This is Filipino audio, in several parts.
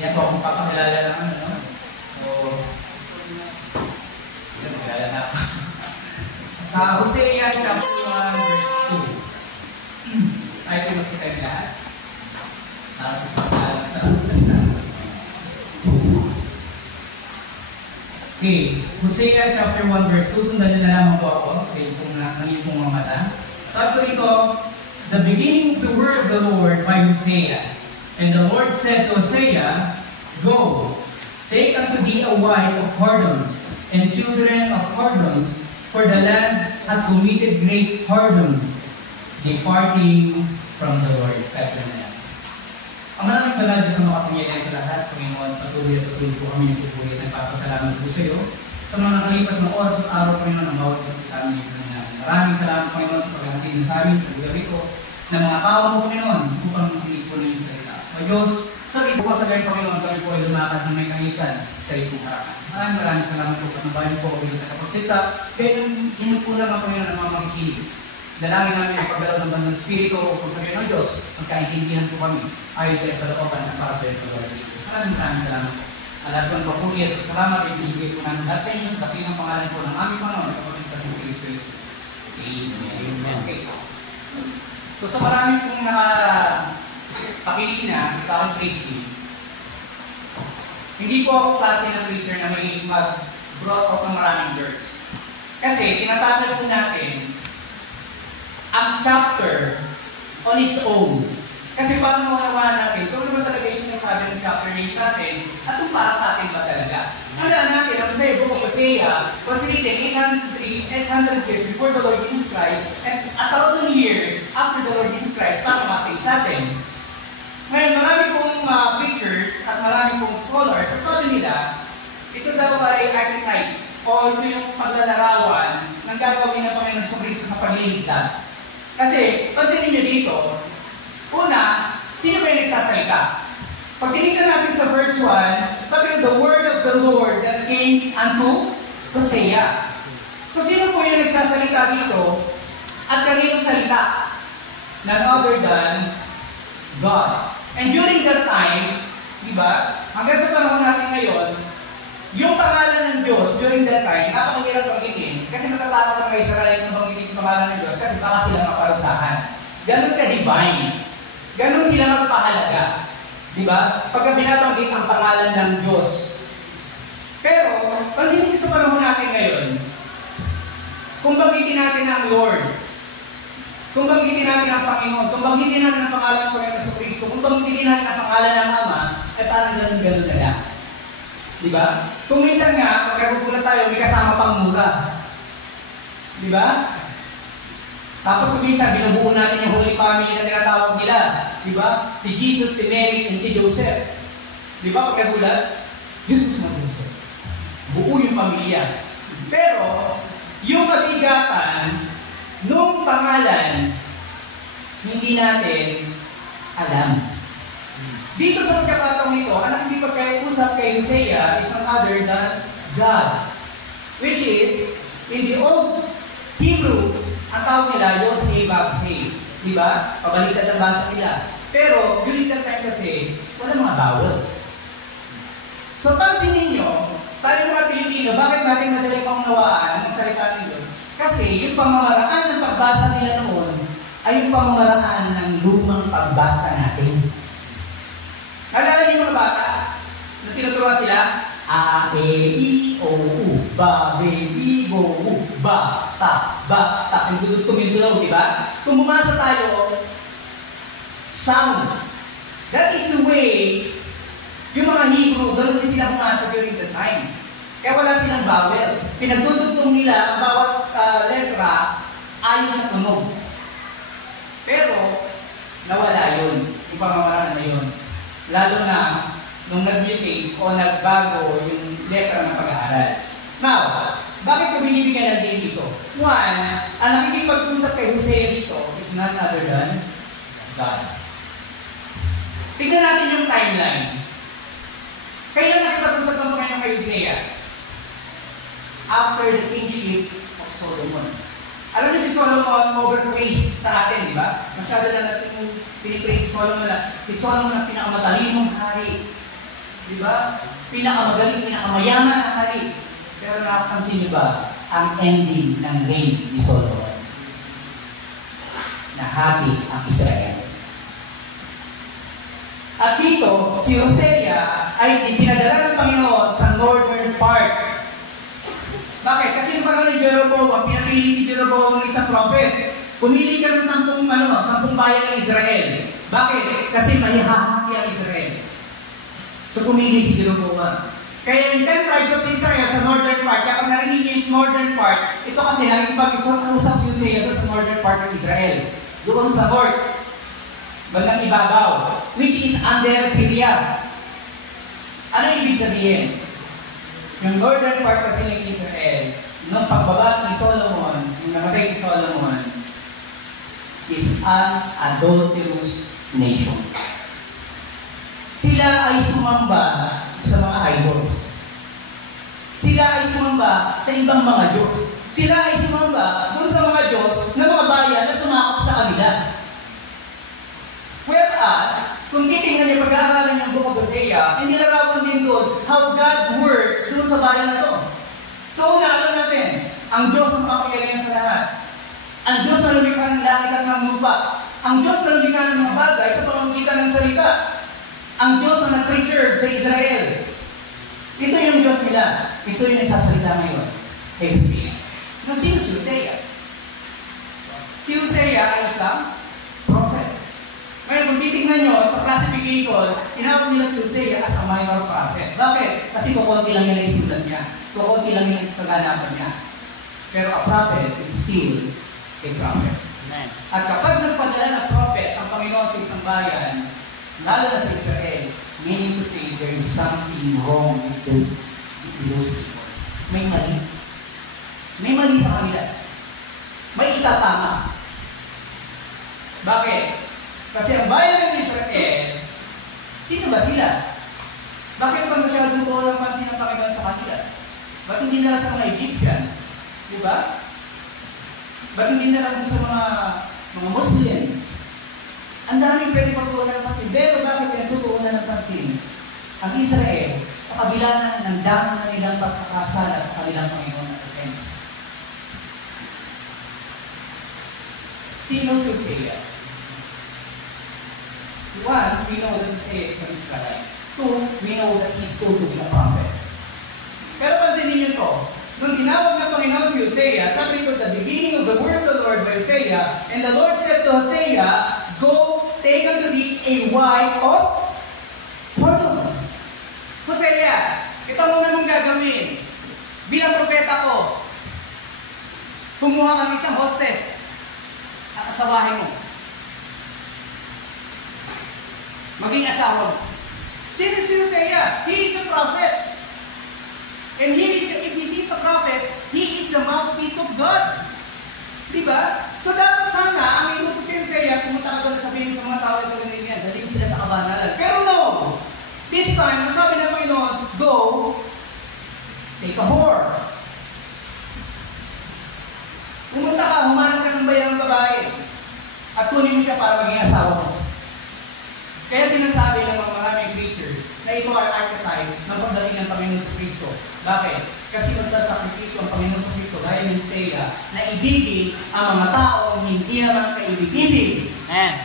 Yan po akong papakilala ng ano, no? So, yan, makilala na ako. Sa Hosea chapter 1 verse 2. Tayo po magkita yung lahat. Tapos makalang sa salita. Okay, Hosea chapter 1 verse 2. Sundan nyo na lamang po ako. Okay, kung nangin pong mga mata. Sabi ko dito, the beginning of the word of the Lord by Hosea. And the Lord said to Hosea, Go, take unto thee a wife of whoredoms, and children of whoredoms, for the land hath committed great whoredoms, departing from the Lord. Chapter 9. Ang maraming balada sa mga kapangyarihan sa lahat, Panginoon, patuloy at patuloy po kami nagpupulit. Nagpapasalamat po sa iyo sa mga nakalipas na oras at araw, Panginoon, ang bawat isa po sa amin. Maraming salamat, Panginoon, sa paghahatid sa amin sa lugar ito ng mga tao mo, Panginoon, upang magiging po ng salita. O Diyos, sa rito po sa gayon, Panginoon, kami po ay lumakad ng may kangisan sa itong harapan. Maraming salamat po at nabayan po ang ilang nakapagsalita. Kaya yun po naman, Panginoon, ang mga makikinig. Dalangin namin ang paggalaw ng bandang Espiritu o kung sa gayon, O Diyos, magkaintindihan po kami ayon sa ipalooban at para sa ito. Maraming salamat po. Alam ko ang papuri at salamat ay binigay po namin lahat sa inyo sa dakilang pangalan po ng aming Panginoon at kapatid ng Kristo Jesus. Amen. Okay. So sa marami pong nakapakilig na sa taong preaching, hindi po ako klase ng preacher na may mag-brought out ng maraming verse. Kasi tinatapos po natin ang chapter on its own. Kasi para mawawala natin, kung naman talaga yung sinasabi ng chapter 8 sa atin, at kung para sa atin ba talaga? Handa natin, ang sa book of Hosea was written 800 years before the Lord Jesus Christ and 1,000 years after the Lord Jesus Christ para matin sa atin. Ngayon, marami pong preachers at marami pong scholars, at sabi nila, ito daw ay archetype o ito yung paglalarawan ng gagawin ng Panginoon sa Kristo sa pagliligtas. Kasi, pansinin nyo dito, una, sino ba yung nagsasalita? Pag tinignan natin sa verse 1, sabi ko, the word of the Lord that came unto Hosea. So, sino po yung nagsasalita dito? At kaninong salita? None other than God. And during that time, di ba, hanggang sa panahon natin ngayon, yung pangalan ng Diyos during that time, napakahirap banggitin. Kasi natatakot ang mga Israel na banggitin yung pangalan ng Diyos kasi baka sila maparusahan. Ganon ka-divine. Ganon sila magpahalaga. Di ba? Pagka binabanggit ang pangalan ng Diyos. Pero, pansinin sa panahon natin ngayon, kung banggitin natin ang Lord, kung banggitin natin ang Panginoon, kung banggitin natin ang pangalan ng Panginoon sa Kristo, kung banggitin natin ang pangalan ng Ama, ay parang ganon-ganon na lang. Diba? Kung minsan nga, pagkagugulat tayo, may kasama pang mura. Diba? Tapos kung minsan, binubuo natin yung Holy Family na tinatawag nila. Diba? Si Jesus, si Mary, and si Joseph. Diba? Pagkagulat, Jesus na Joseph. Buo yung pamilya. Pero, yung kabigatan, nung pangalan, hindi natin alam. Dito sa pagkakataong ito, ang hindi pagkausap kay Hosea is none other than God. Which is, in the old Hebrew, ang tawag nila, Yod-Heh-Vav-Heh. Diba? Pabaliktad ang basa nila. Pero, during that time kasi, wala mga vowels. So, pansinin nyo, tayo mga Pilipino, bakit natin madaling paunawaan ang salita ng Diyos? Kasi, yung pamamaraan ng pagbasa nila noon, ay yung pamamaraan ng lumang pagbasa natin. Nalala niyo mga bata na tinuturuan sila? A, E, I, O, U, Ba, Be, Bi, Bo, U, Ba, Ta, Ba, Ta. Yung tumindulaw, di ba? Kung bumasa tayo, sound. That is the way yung mga Hebrew, ganoon din sila bumasa during the time. Kaya wala silang vowels. Pinagdudugtong nila ang bawat letra ayon sa tunog. Pero, nawala yun. Yung pamamaraan na yun. Lalo na nung nag-mutate o nagbago yung letra ng pag-aaral. Now, bakit ko binibigyan ng din dito? One, ang nakikipag-usap kay Hosea dito is none other than God. Tignan natin yung timeline. Kailan nakikipag-usap ng Panginoon kay Hosea? After the kingship of Solomon. Alam niyo si Solomon overpraised sa atin, di ba? Masyado na natin pinipraise si Solomon na si Solomon ang pinakamatalinong hari. Di ba? Pinakamagaling, pinakamayaman ang hari. Pero nakapansin niyo ba ang ending ng reign ni Solomon? Na happy ang Israel. At dito, si Hosea ay ipinadala ng Panginoon sa northern part. Bakit? Kasi yung panahon ni Jeroboam, pinapili si Jeroboam ng isang prophet. Pumili ka ng 10 bayan ng Israel. Bakit? Kasi may hahati ang Israel. So pumili si Jeroboam. Kaya yung 10 tribes of Israel sa northern part, kapag narinig yung northern part, ito kasi narinig pag-usap si Hosea doon sa northern part ng Israel. Doon sa north, bandang ibabaw, which is under Syria. Ano ibig sabihin? Yung northern part kasi ng Israel, nung pagbaba ni Solomon, nung namatay si Solomon, is an adulterous nation. Sila ay sumamba sa mga idols. Sila ay sumamba sa ibang mga Diyos. Sila ay sumamba doon sa mga Diyos na mga bayan na sumakop sa kanila. Whereas, kung titingnan niyo pag-aaralan yung Book of Hosea, hindi larawan din doon how God works doon sa bayan na to. So, alam natin, ang Diyos ang makapangyarihan sa lahat. Ang Diyos na lumikha ng langit at ng lupa. Ang Diyos na lumikha ng mga bagay sa pamamagitan ng salita. Ang Diyos na nag-preserve sa Israel. Ito yung Diyos nila. Ito yung nagsasalita ngayon. Kay Hosea. Sino si Hosea? Si Hosea ay isang prophet. Ngayon, kung titignan nyo sa classification, tinawag nila si Hosea as a minor prophet. Bakit? Kasi kukunti lang yung naisulat niya. Kukunti lang yung kaganapan niya. Pero a prophet is still a prophet. Amen. At kapag nagpadala ng prophet ang Panginoon sa isang bayan, lalo na sa Israel, meaning to say there is something wrong with those people. May mali. May mali sa kanila. May itatama. Bakit? Kasi ang bayan ng Israel, sino ba sila? Bakit ba masyadong po ang pansin ng Panginoon sa kanila? Ba't hindi na lang sa mga Egyptians? Diba? Ba't hindi na lang sa mga Muslims? Ang daming pwede pagtuunan ng pansin. Pero bakit pinagtutuunan ng pansin? Ang Israel, sa kabila ng dami na nilang pagkakasala sa kanilang Panginoon at Defense. Sino si Hosea? One, we know that Hosea is an Israelite. Two, we know that he's told to be a prophet. Pero pansinin niyo to, nung tinawag ng Panginoon si Hosea, sabi ko, the beginning of the word of the Lord by Hosea, and the Lord said to Hosea, go, take unto thee a wife of whoredoms. Hosea, ito muna mong gagawin. Bilang propeta ko, kumuha kang isang hostess at asawahin mo. Maging asawa mo. Sino si Hosea? He is a prophet. And if he is a prophet, he is the mouthpiece of God. Diba? So dapat sana, ang inutos kay Hosea, pumunta ka doon sabihin sa mga tao ito ganyan, dali mo sila sa kabanalan. Pero no! This time, masabi ng Panginoon, go, take a whore. Pumunta ka, humanap ka ng bayang babae, at kunin mo siya para maging asawa mo. Kaya sinasabi ng mga maraming preachers na ito ay archetype ng pagdating ng Panginoon sa Kristo. Bakit? Kasi magsasakripisyo ang Panginoon sa Kristo gaya ng Hosea na ibigin ang mga taong hindi naman kaibig-ibig.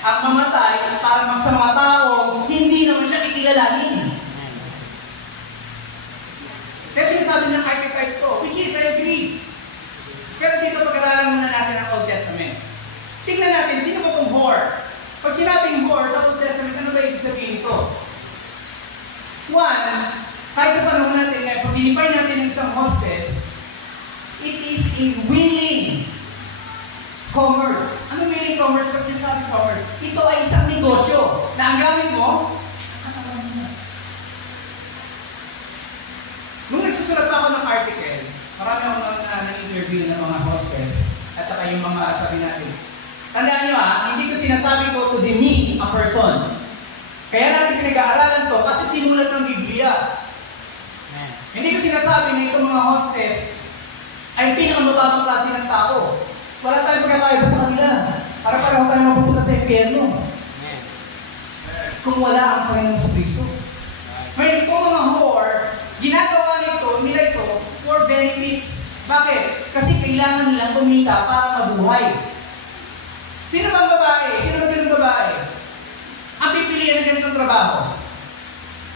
Ang mamatay para sa mga taong hindi naman siya kikilalanin. Kaya sinasabi ng archetype ko, which is I agree. Pero dito pag-aralan muna natin ang Old Testament. Tingnan natin, sino ba itong whore? Pag sinabing whore sa Old Testament, ano ba ibig sabihin ito? One, kahit sa panahon natin ngayon, pag dinify natin ng isang hostess, it is a willing commerce. Ano willing commerce? Pag sinasabing commerce, ito ay isang negosyo na ang gamit mo, katawan mo. Nung nagsusulat pa ako ng article, marami akong na-interview ng mga hostess at saka yung mga sabi natin. Tandaan nyo hindi ko sinasabi ko to demean a person. Kaya natin pinag-aaralan to kasi sinulat ng Biblia. Hindi ko sinasabi na itong mga hostess ay pinakamababang klase ng tao. Wala tayong pagkakaiba sa kanila. Para pareho tayo mapupunta sa impyerno. Kung wala ang Panginoon sa Kristo. May itong mga Bakit? Kasi kailangan nilang kumita para mabuhay. Sino bang babae? Sino bang ganun babae? Ang pipiliin ng ganitong trabaho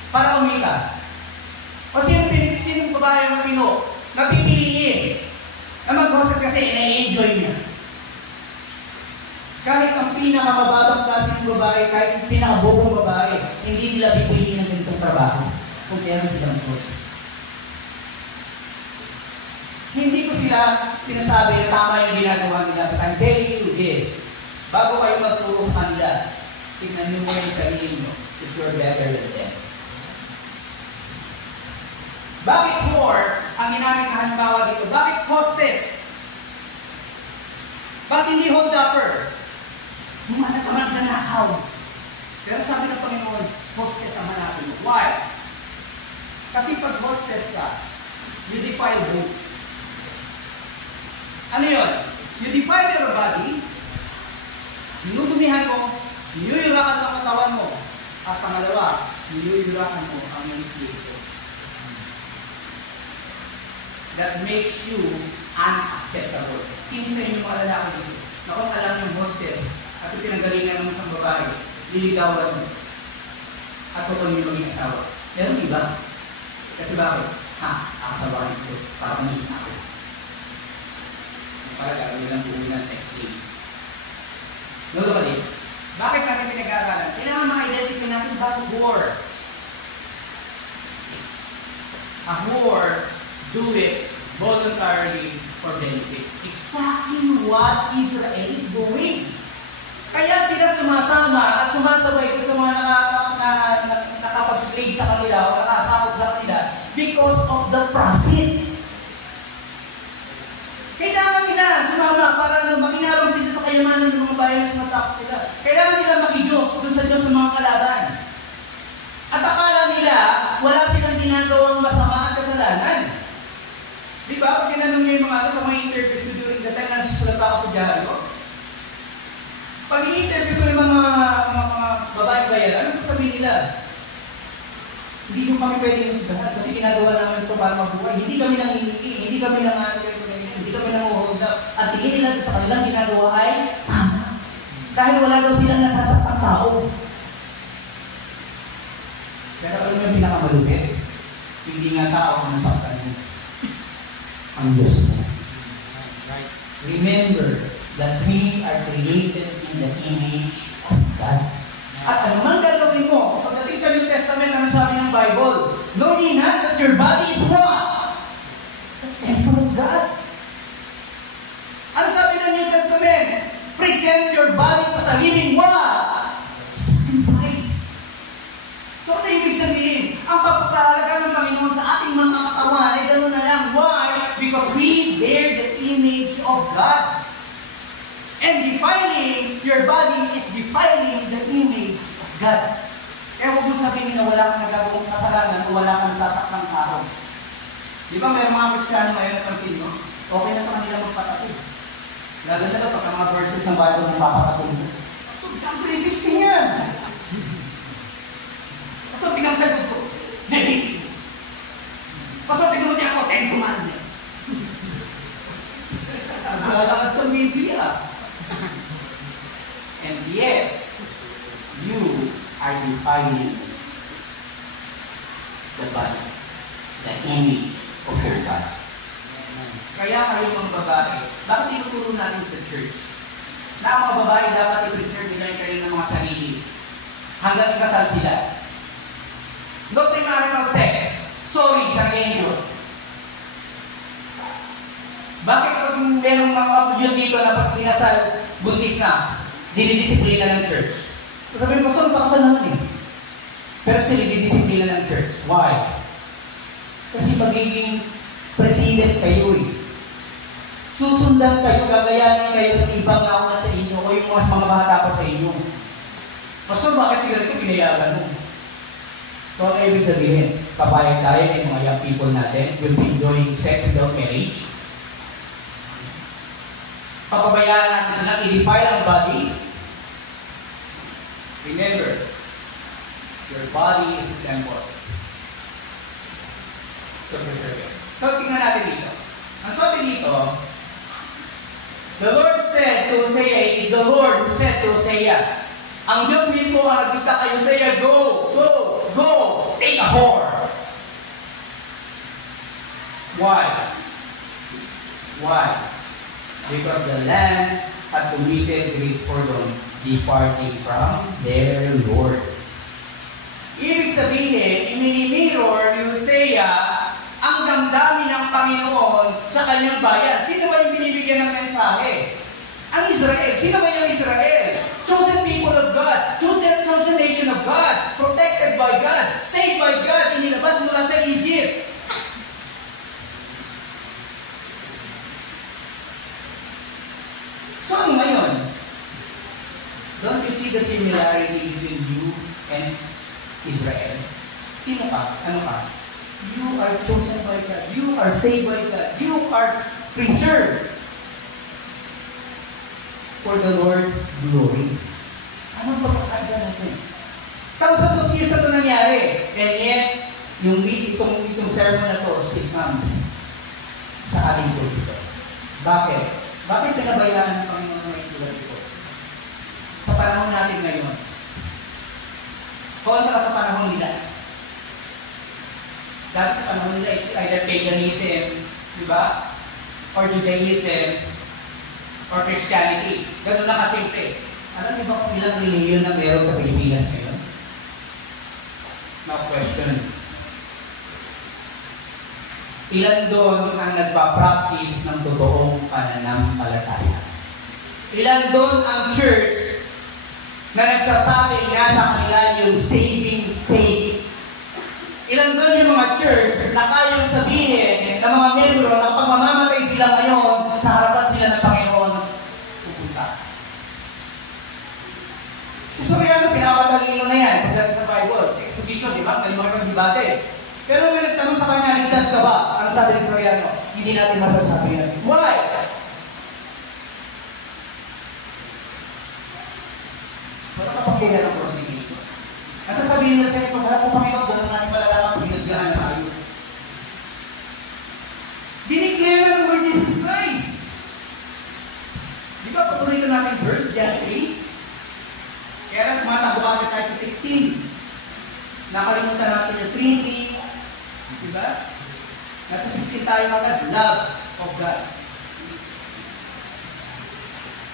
para kumita. O sino babae ang matino na pipiliin na mag-hostess kasi ina-enjoy niya. Kahit ang pinakamababang klase ng babae, kahit ang pinakabogong babae, hindi nila pipiliin ng ganitong trabaho kung kaya silang hostess. Hindi ko sila sinasabi na tama yung ginagawa nila, but I'm telling you this. Bago kayo magturo sa kanila, tignan nyo mo yung sarili nyo if you're better than them. Bakit whore ang ginamit na halimbawa dito? Bakit hostess? Bakit hindi hold-upper? Yung mga nakamang nanakaw. Pero sabi ng Panginoon, hostess ang hanapin mo. Why? Kasi pag hostess ka, you defile both. Ano yun? You defile your body, dinudumihan mo, niyuyurakan mo ang katawan mo, at pangalawa, niyuyurakan mo ang iyong espiritu. That makes you unacceptable. Sino sa inyo mga lalaki dito? Na kung alam yung hostess at yung pinanggalingan ng isang babae, liligawan mo. At kung yung maging asawa. Meron iba. Kasi bakit? Akasabahin ko para kumita ako. Para gagawin lang po ng sex game. Look at this. Bakit natin pinag-aaralan? Kailangan ma-identify natin bakit whore. A whore do it voluntarily for benefit. Exactly what Israel is doing. Kaya sila sumasama at sumasabay sa mga nakapag-slave sa kanila o nakasakot sa kanila because of the profit. Kailangan nila sumama para makinabang sila sa kayamanan ng mga bayan na sumasakot sila. Kailangan nila makidiyos dun sa Diyos ng mga kalaban. At akala nila wala silang ginagawang masama at kasalanan. Di ba? Pag tinanong niyo yung mga sa mga interviews ko during the time na nasusulat ako sa diary ko, pag i-interview ko yung mga babaeng bayaran, ano sasabihin nila? Hindi ko kami pwede musgahan kasi ginagawa namin ito para mabuhay. Hindi kami nangingi, hindi kami hindi kami nang-hold up. At tingin nila sa kanilang ginagawa ay tama. Dahil wala daw silang nasasaktan tao. Kaya alam yung pinakamalupit, hindi nga tao ang nasaktan mo. Ang Diyos mo. Remember that we are created in the image of God. At anumang gagawin mo, pagdating sa New Testament, ano sabi ng Bible? Know ye not that your body is what? The temple of God. Ano sabi ng New Testament? Present your body as a living what? Sacrifice. So ano ibig sabihin? Ang pagpapahalaga ng Panginoon sa ating mga katawan ay gano'n na lang. Why? Because we bear the image of God. And defiling your body is defiling the image of God. Eh, huwag mo sabihin na wala kang nagagawang kasalanan o wala kang sasaktang tao. Di ba may mga Kristiyano ngayon na pansin mo? Okay na sa kanila magpatapid. Lalo na daw pagka mga verses ng Bible na papatapid mo. So, John 3:16 yan. So, pinagsagot ko, Leviticus. So, tinuro niya ako, 10 Commandments. Naglalakad kang Biblia. And yet, you are defining the body, the image of your God. Kaya kayo mga babae, bakit tinuturo natin sa church? Na ang mga babae dapat i-preserve nila yung kanilang mga sarili hanggang ikasal sila. No premarital sex. Sorry, sarili nyo. Bakit pag merong mga kapulyon dito na pag kinasal, buntis na, dinidisiplina ng church? Sabi mo, pastor, pakasal naman eh. Pero sila dinidisiplina ng church. Why? Kasi magiging president kayo eh. Susundan kayo, gagayanin kayo ng ibang nauna sa inyo o yung mga bata pa sa inyo. Pastor, bakit siguro ito pinayagan mo? So, ano ibig sabihin? Papayag tayo ng mga young people natin will be enjoying sex without marriage. Papabayaan natin sila, i-defile ang body. Remember, your body is a temple. So, preserve it. So, tingnan natin dito. Ang sabi The Lord said to Hosea, it is the Lord who said to Hosea, ang Diyos mismo ang nagdikta kay Hosea, go, take a whore. Why? Because the land had committed great whoredom, departing from their Lord. Ibig sabihin, iminimirror ni Hosea ang damdamin ng Panginoon sa kanyang bayan. Sino ba yung binibigyan ng mensahe? Ang Israel. Sino ba yung Israel? Chosen people of God. Chosen nation of God. Protected by God. Saved by God. Inilabas mula sa Egypt. So ano ngayon? Don't you see the similarity between you and Israel? Sino ka? Ano ka? You are chosen by God. You are saved by God. You are preserved for the Lord's glory. Anong pagkakaiba natin? Thousands of years na ito nangyari. And yet, itong sermon na ito still comes sa ating kulto. Bakit? Bakit pinabayaan ng Panginoon na isulat ito? Sa panahon natin ngayon. Kontra sa panahon nila. Dahil sa panahon nila, it's either paganism, di ba? Or Judaism, or Christianity. Ganun na kasimple. Alam niyo ba kung ilang reliyon na meron sa Pilipinas ngayon? No question. Ilan doon ang nagpa-practice ng totoong pananampalataya? Ilan doon ang church na nagsasabi nga sa kanila yung saving faith? Ilan doon yung mga church na kayang sabihin ng mga membro na pag mamamatay sila ngayon, sa harapan sila ng Panginoon, pupunta. Si Soriano, pinapatalino na yan pagdating sa Bible. Sa exposition, di ba? Kalimang ng debate. Pero may nagtanong sa kanya, ligtas ka ba? Ano sabi ni Soriano? Hindi natin masasabi yan. Why? Wala ka pang kaya ng prosecution. Nasasabihin nila sa inyo, pagharap ko Panginoon, doon natin malalaman kung hinusgahan na tayo. Dineclare na ng Lord Jesus Christ. Di ba, patuloy na natin verse, John 3? Kaya lang, tumatakbo agad tayo sa 16. Nakalimutan natin yung Trinity. Di ba? Nasa 16 tayo agad, love of God.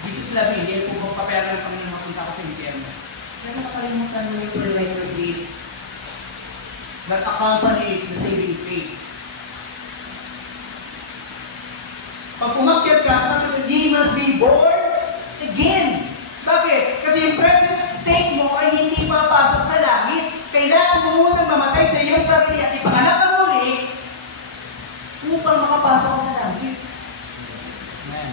Jesus love me, hindi po kung papayagan ng Panginoon mapunta ko sa impyerno. Kaya nakalimutan mo yung prerequisite that accompanies the saving faith. Pag umakyat ka, sabi ko, ye must be born again. Bakit? Kasi yung present state mo ay hindi papasok sa langit. Kailangan mo munang mamatay sa iyong sarili at ipanganak ang muli upang makapasok ka sa langit. Amen.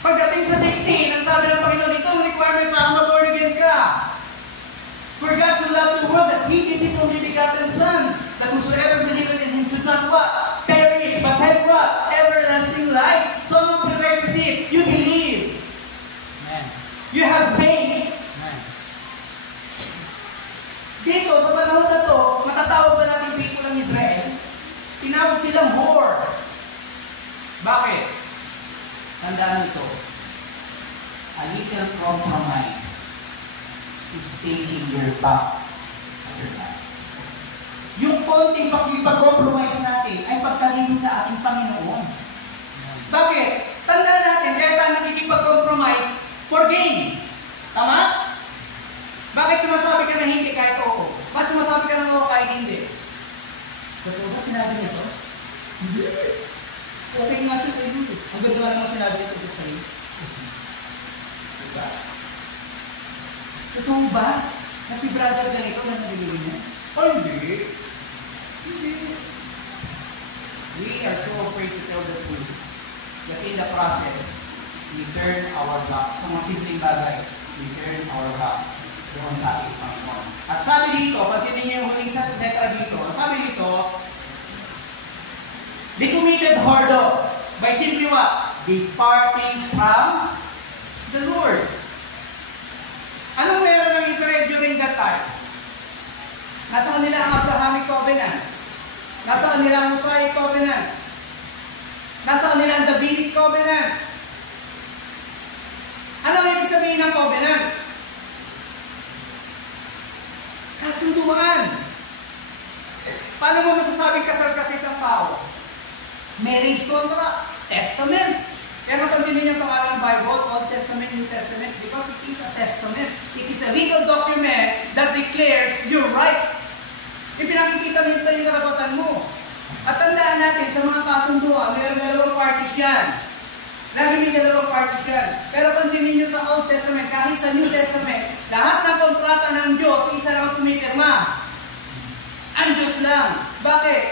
Pagdating sa 16, ang sabi ng Panginoon, itong requirement para ma-born again ka. For God so loved the world that He gave His only begotten Son, that whosoever believeth in Him should not what? Perish, but have what? Everlasting life. So no prerequisite. You believe. Amen. You have faith. Amen. Dito, sa panahon na to, matatawag ba natin people ng Israel? Tinawag silang whore. Bakit? Tandaan ito. A little compromise is taking your back at your life. Yung konting pag-compromise natin ay pagtalino sa ating Panginoon. Bakit? Tandaan natin, kaya tayo nakikipag-compromise for gain. Tama? Bakit sumasabi ka na hindi kahit oo? Bakit sumasabi ka na oo kahit hindi? Totoo ba sinabi niya to? Hindi. Okay nga siya sa iyo. Ang ganda nga naman sinabi niya sa iyo. Diba? Totoo ba? Na si brother ganito na nabibili niya? O hindi. Hindi. We are so afraid to tell the truth that in the process, we turn our back. Sa mga simpleng bagay, we turn our back doon sa ating Panginoon. At sabi dito, pansinin niyo yung huling sa letra dito, sabi dito, they committed whoredom by simply what? Departing from the Lord. Anong meron ng Israel during that time? Nasa kanila ang Abrahamic Covenant. Nasa kanila ang Mosaic Covenant. Nasa kanila ang Davidic Covenant. Ano ang ibig sabihin ng covenant? Kasunduan. Paano mo masasabing kasal ka sa isang tao? Marriage contract, testament. Kaya napansin niyo yung pangalan ng Bible, Old Testament, New Testament, because it is a testament. It is a legal document that declares your right. Ipinakikita nito yung karapatan mo. At tandaan natin, sa mga kasunduan, mayroong dalawang parties yan. Lagi may dalawang parties yan. Pero pansinin niyo sa Old Testament, kahit sa New Testament, lahat ng kontrata ng Diyos, isa lang ang pumipirma. Ang Diyos lang. Bakit?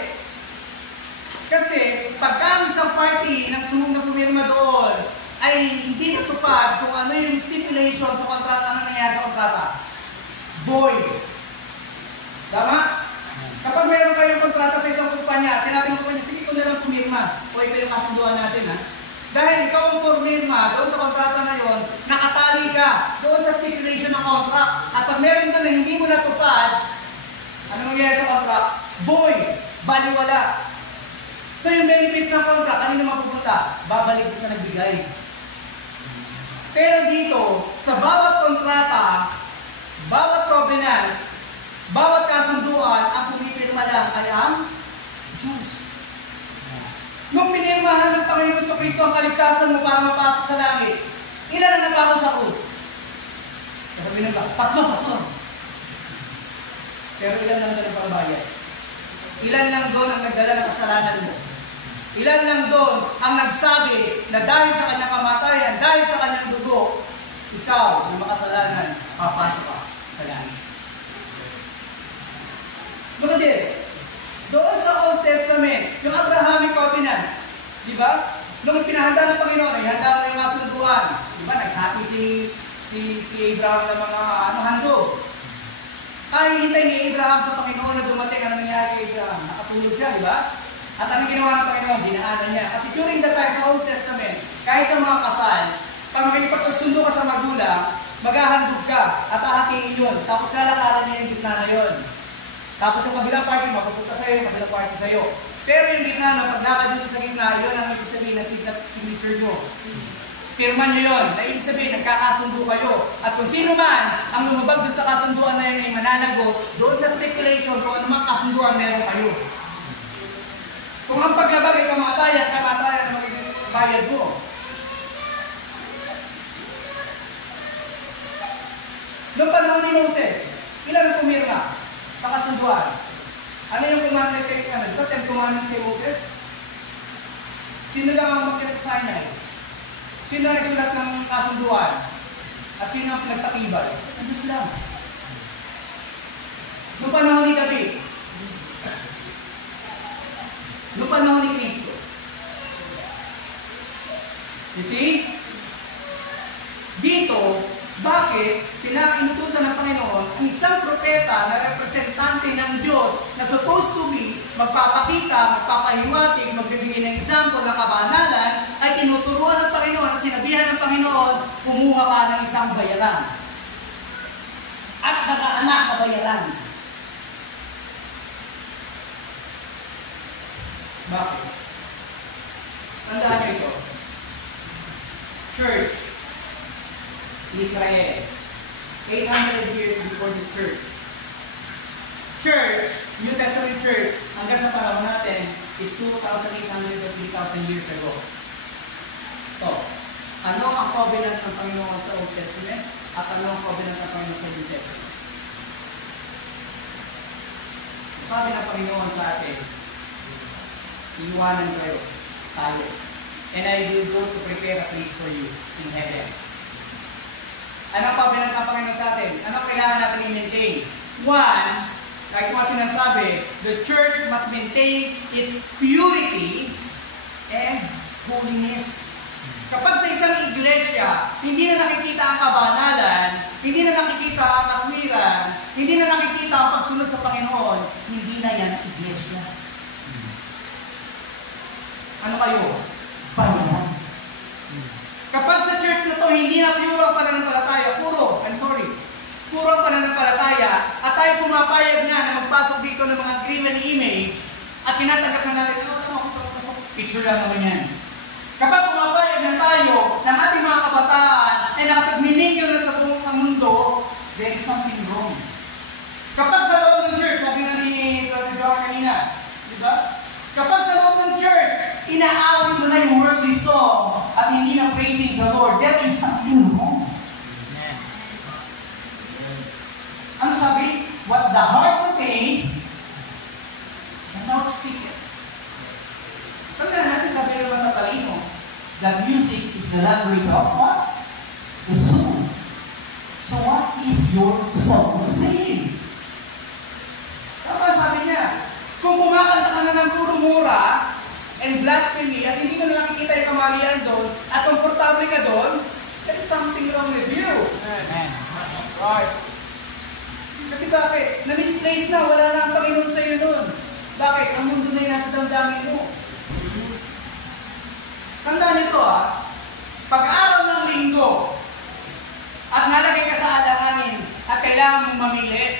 Kasi pagka ang isang party na pumirma doon ay hindi natupad kung ano yung stipulation sa kontrata na nangyari sa kontrata. Void. Tama? Kapag meron kayong kontrata sa isang kumpanya, sinabi ng kumpanya, sige ko na lang pumirma. O ito yung kasunduan natin, ha? Dahil ikaw ang pumirma doon sa kontrata na yon, nakatali ka doon sa stipulation ng contract. At pag meron ka na hindi mo natupad, ano mangyayari sa contract? Void. Baliwala. So yung benefits ng contract, kanino mapupunta? Babalik ko sa nagbigay. Pero dito, sa bawat kontrata, bawat covenant, bawat kasunduan, ang pumipirma lang ay ang Diyos. Nung pinirmahan ng Panginoon sa Kristo ang kaligtasan mo para mapasok sa langit, ilan ang nagkakaw sa krus? Sabi nila, 3, pastor. Pero ilan lang doon ang pagbayad? Ilan lang doon ang nagdala ng kasalanan mo? Ilan lang doon ang nagsabi na dahil sa kanyang kamatayan, dahil sa kanyang dugo, ikaw na makasalanan, papasok ka sa langit. Look at this. Doon sa Old Testament, yung Abrahamic covenant, di ba? Nung pinahanda ng Panginoon, ay handa mo yung kasunduan. Di ba? Naghati si Abraham ng mga handog. Ay, hintay ni Abraham sa Panginoon na dumating. Ano nangyari kay Abraham? Nakatulog siya, di ba? At ang ginawa ng Panginoon, dinaanan niya. Kasi during the time sa Old Testament, kahit sa mga kasal, pag makikipagsundo ka sa magulang, maghahandog ka at ahatiin yun. Tapos lalakaran niya yung gitna na yun. Tapos yung kabilang party, mapupunta sa'yo, yung kabilang party sa'yo. Pero yung gitna na, paglakad dito sa gitna, yun ang ibig sabihin na signature nyo. Firman nyo yun. Na ibig sabihin, nagkakasundo kayo. At kung sino man ang lumabag doon sa kasunduan na yun ay mananagot, doon sa speculation, kung ano mang kasunduan meron kayo. Kung ang paglabag ay kamatayan ang magiging bayad mo. Noong panahon ni Moses, ilan ang pumirma sa kasunduan? Ano yung commandment kay Canaan? Ito, 10 commandments kay Moses? Sino lang ang umakyat sa Sinai? Sino ang nagsulat ng kasunduan? At sino ang pinagtakibay? Ang Diyos lang. Noong panahon ni David, noong panahon ni Kristo. You see? Dito, bakit pinakinutusan ng Panginoon ang isang propeta na representante ng Diyos na supposed to be magpapakita, magpapahiwatig, magbibigay ng example ng kabanalan, ay tinuturuan ng Panginoon at sinabihan ng Panginoon, kumuha ka ng isang bayaran. At nag-aanak na bayaran. Bakit? Tandaan nyo ito. Church, Israel. 800 years before the church. Church, New Testament church, hanggang sa panahon natin, is 2,800 to 3,000 years ago. So, ano ang covenant ng Panginoon sa Old Testament? At ano ang covenant ng Panginoon sa New Testament? Sabi ng Panginoon sa atin, iiwanan kayo, tayo. And I will go to prepare a place for you in heaven. Anong covenant ng Panginoon sa atin? Anong kailangan natin i-maintain? One, kahit mga sinasabi, the church must maintain its purity and holiness. Kapag sa isang iglesia, hindi na nakikita ang kabanalan, hindi na nakikita ang katwiran, hindi na nakikita ang pagsunod sa Panginoon, hindi na yan iglesia. Ano kayo? Bayaran. Kapag sa church na to, hindi na puro ang pananampalataya, puro ang pananampalataya, at tayo pumapayag na magpasok dito ng mga graven image, at tinatanggap na natin, picture lang naman yan. Kapag pumapayag na tayo ng ating mga kabataan na nakapagninigyo na sa mundo, there is something wrong. Kapag sa loob ng church, sabi nga ni Brother Joa kanina, di ba? Kapag sa loob ng church, inaawit mo na yung worldly song at hindi na praising the Lord, there is something wrong. Ano sabi? What the heart contains, the mouth speaketh. Tandaan natin, sabi ng mga talino, that music is the language of what? The soul. So what is your soul saying? Tama sabi niya, kung kumakanta ka na ng puro mura and blasphemy at hindi mo na nakikita yung kamalian doon at komportable ka doon, there is something wrong with you. Amen. Right. Kasi bakit? Na-misplace na, wala na ang Panginoon sa'yo nun. Bakit? Ang mundo na yung nasa damdamin mo. Tandaan nito pag-araw ng linggo at nalagay ka sa alanganin at kailangan mong mamili,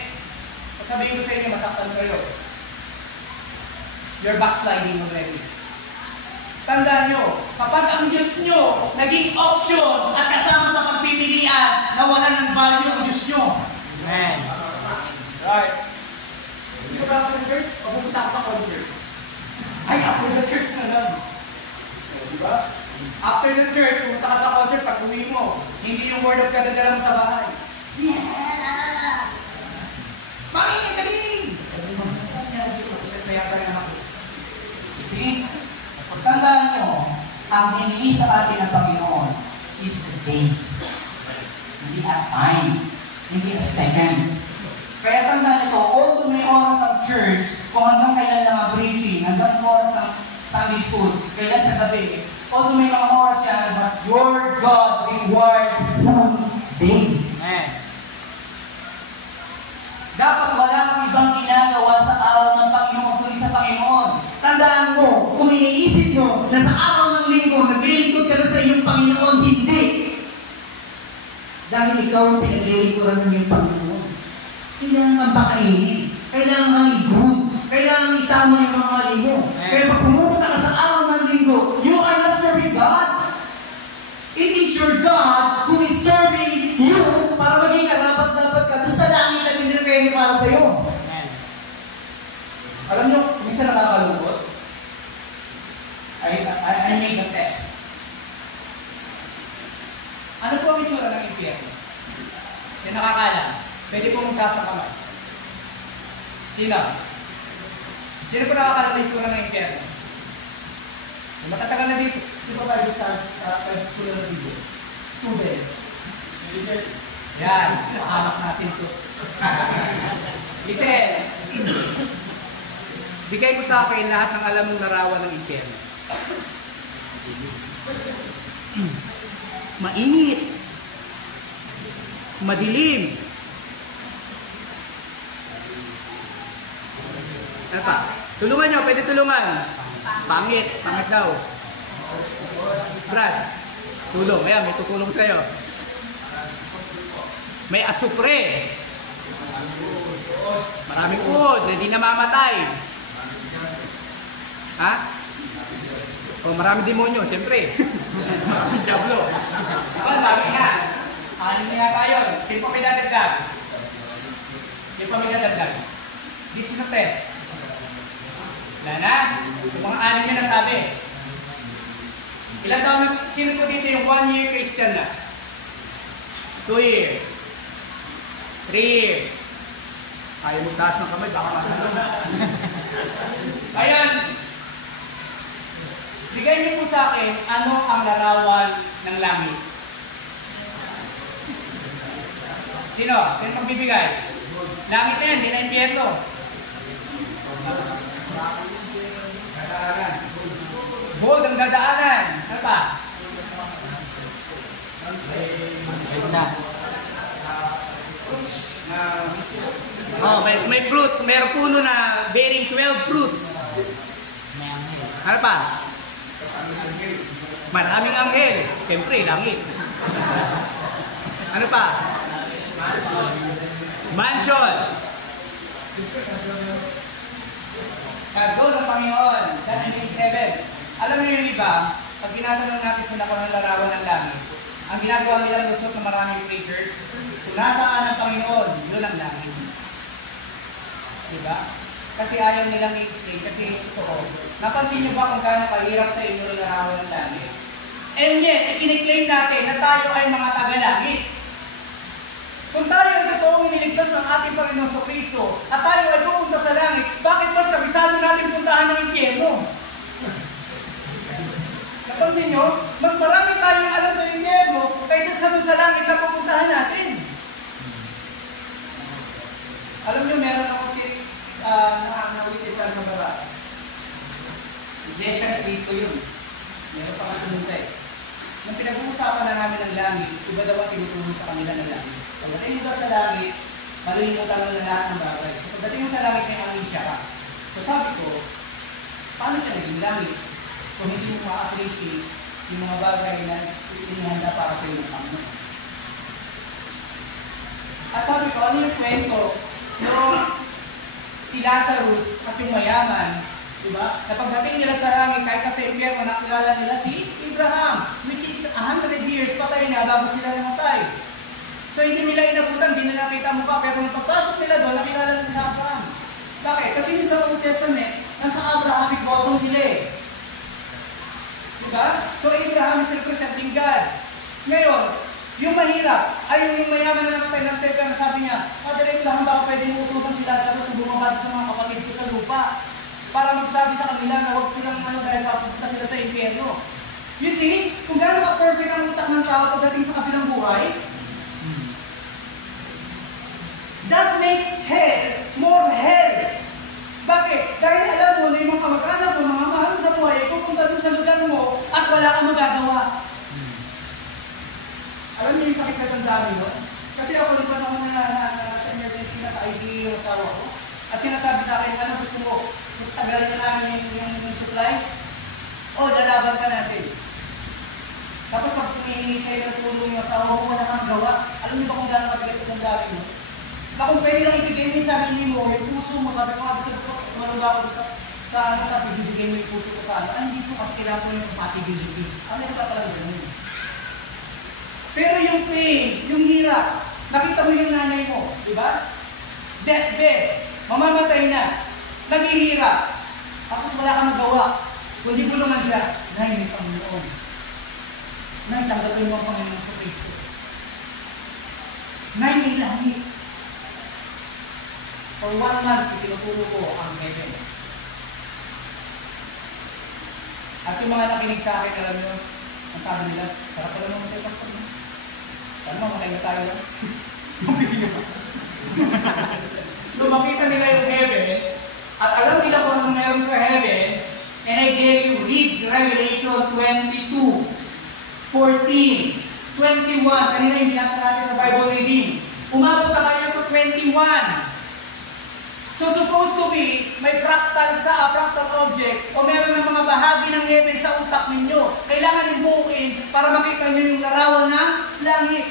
sabihin ko sa inyo, masaktan kayo. You're backsliding already. Tandaan nyo, kapag ang Diyos nyo naging option at kasama sa pagpipilian, nawalan ng value ang Diyos nyo. Amen. Right. Hindi ka ba sa church? O pumunta ka sa concert? Ay, after the church na lang. Diba? After the church, pumunta ka sa concert, pag uwi mo, hindi yung word of God na dala mo sa bahay. Yeah! Mami, galing! See? Pagsandaan nyo, ang hinili sa atin ng Panginoon is the day. Hindi a time. Hindi a second. Kaya tandaan ito, although may oras ang church, kung hanggang kailan lang ang preaching, hanggang oras ng Sunday school, kailan sa gabi, although may mga oras yan, but your God requires full day. Amen. Dapat wala kang ibang ginagawa sa araw ng Panginoon kundi sa Panginoon. Tandaan mo, kung iniisip mo na sa araw ng linggo, naglilingkod ka na sa iyong Panginoon, hindi. Dahil ikaw ang pinaglilingkuran ng iyong Panginoon. Kailangan kang pakainin. Kailangan kang i-good. Kailangan itama yung mga mali mo. Kaya pag pumupunta ka sa araw ng linggo, you are not serving God. It is your God who is serving you para maging karapat-dapat ka doon sa langit at hindi na kayo para sa iyo. Alam nyo, minsan nakakalungkot. I made a test. Ano po ang itsura ng impyerno? Yung nakakalam. Pwede pumunta sa kamay. Sino? Sino po nakakalam ng itsura ng impyerno? Matatagal na dito. Di ba ba sa school na dito? Student. Yan. Mahamak natin ito. Listen. Bigay mo sa akin lahat ng alam mong larawan ng impyerno. Mainit. Madilim. Ano pa? Tulungan nyo, pwede tulungan. Pangit. Pangit daw. Brad, tulong. Ayan, may tutulong sa'yo. May asupre. Maraming uod, hindi namamatay. Ha? O maraming demonyo, siyempre. Maraming diablo. Diba, dami nga. Anin nga tayo. Sino pa may dadagdag? Sino pa may dadagdag? This is a test. Wala na? Yung mga anin nyo nasabi. Ilang taon na, sino po dito yung 1 year Christian na? 2 years. 3 years. Ayaw mo taas ng kamay, baka matalo na. Ayan. Bigay niyo po sa akin, ano ang larawan ng langit? Sino? Sino magbibigay? Langit na yan, hindi na impyerno. Dadaanan. Gold ang dadaanan. Ano pa? Ayun na. Oh, may fruits. Mayroong puno na bearing 12 fruits. Ano pa? Maraming anghel. Siyempre, langit. Ano pa? Mansion. Cargo ng Panginoon. That means heaven. Alam niyo yung iba, pag tinatanong natin kung ako ng larawan ng langit, ang ginagawa nilang lusot ng maraming preachers, kung nasaan ang Panginoon, yun ang langit. Diba? Kasi ayaw nilang i-explain, kasi totoo. Napansin niyo ba kung gaano kahirap sa inyo rin larawan ng langit? And yet, ikiniklaim natin na tayo ay mga taga-langit. Kung tayo ay totoong iniligtas ng ating Panginoon sa Kristo at tayo ay pupunta sa langit, bakit mas kabisado natin puntahan ng impyerno? Napansin nyo? Mas marami tayong alam sa impyerno kaysa sa langit na pupuntahan natin. Alam nyo, meron akong na-witnessan sa baras. Iglesia ni Cristo yun. Meron pa katumunta eh. Nung pinag-uusapan na namin ng langit, iba daw ang tinutulong sa kanila ng langit. Pagdating mo daw sa langit, malilimutan mo na lahat ng bagay. So, pagdating mo sa langit, may amnesia ka. So sabi ko, paano siya naging langit? So hindi mo ma-appreciate yung mga bagay na inihanda para sa iyo ng Panginoon. At sabi ko, ano yung kwento nung si Lazarus at yung mayaman, diba? Na pagdating nila sa langit, kahit sa impyerno, nakilala nila si Abraham, which is 100 years patay na bago sila namatay. So hindi nila inabutan, hindi nila nakita mo pa, pero nung pagpasok nila doon, nakilala nila si Abraham. Bakit? Kasi yung sa Old Testament, nasa Abrahamic bosom sila eh. Diba? So Abraham is representing God. Ngayon, yung mahirap, ay yung mayaman na namatay ng second, sabi niya, Father Abraham, baka pwede mo utusan sila tapos kung bumabati sa mga kapatid ko sa lupa para magsabi sa kanila na huwag silang dahil papunta sila sa impyerno. You see, kung gano'n ka-perfect ang utak ng tao pagdating sa kabilang buhay, that makes hell more hell. Bakit? Dahil alam mo na yung mga kamag-anak mo, mga mahal sa buhay, pupunta doon sa lugar mo at wala kang magagawa. Alam niyo yung sakit sa tandaan yun? Kasi ako nung panahon na sa emergency na sa ID yung asawa ko, at sinasabi sa akin, ano gusto mo? Tagalin na namin yung supply? O, lalaban ka natin. Tapos pag humihingi sa'yo ng tulong yung asawa ko, wala kang gawa. Alam niyo ba kung gano'n mabigat sa tandaan mo? Na kung pwede lang ibigay mo yung sarili mo, yung puso mo, sabi ko nga, maluga ko sa ano, kasi bibigay mo yung puso ko sa ano. Ay, hindi ko kasi kailangan ko yung pati-bibigay. Ano yung pala ganun? Pero yung pain, yung hirap, nakita mo yung nanay mo, di ba? Deathbed, mamamatay na, naghihirap, tapos wala kang magawa, kundi bulungan siya, Nay, may Panginoon. Nay, tanggapin mo ang Panginoon sa Kristo. Nay, may langit. For 1 month, itinuturo ko ang heaven. At yung mga nakinig sa akin, alam nyo, ang sabi nila, sarap pala naman tayo pastor mo. Ano, mamatay na tayo lang. Lumapitan nila yung heaven, at alam nila kung anong meron sa heaven, and I dare you read Revelation 22, 14, 21. Kanina yung binasa natin sa Bible reading. Umabot na kayo sa 21. So supposed to be, may fractal object o meron ng mga bahagi ng heaven sa utak ninyo. Kailangan ibuuin para makita nyo yung larawan ng langit.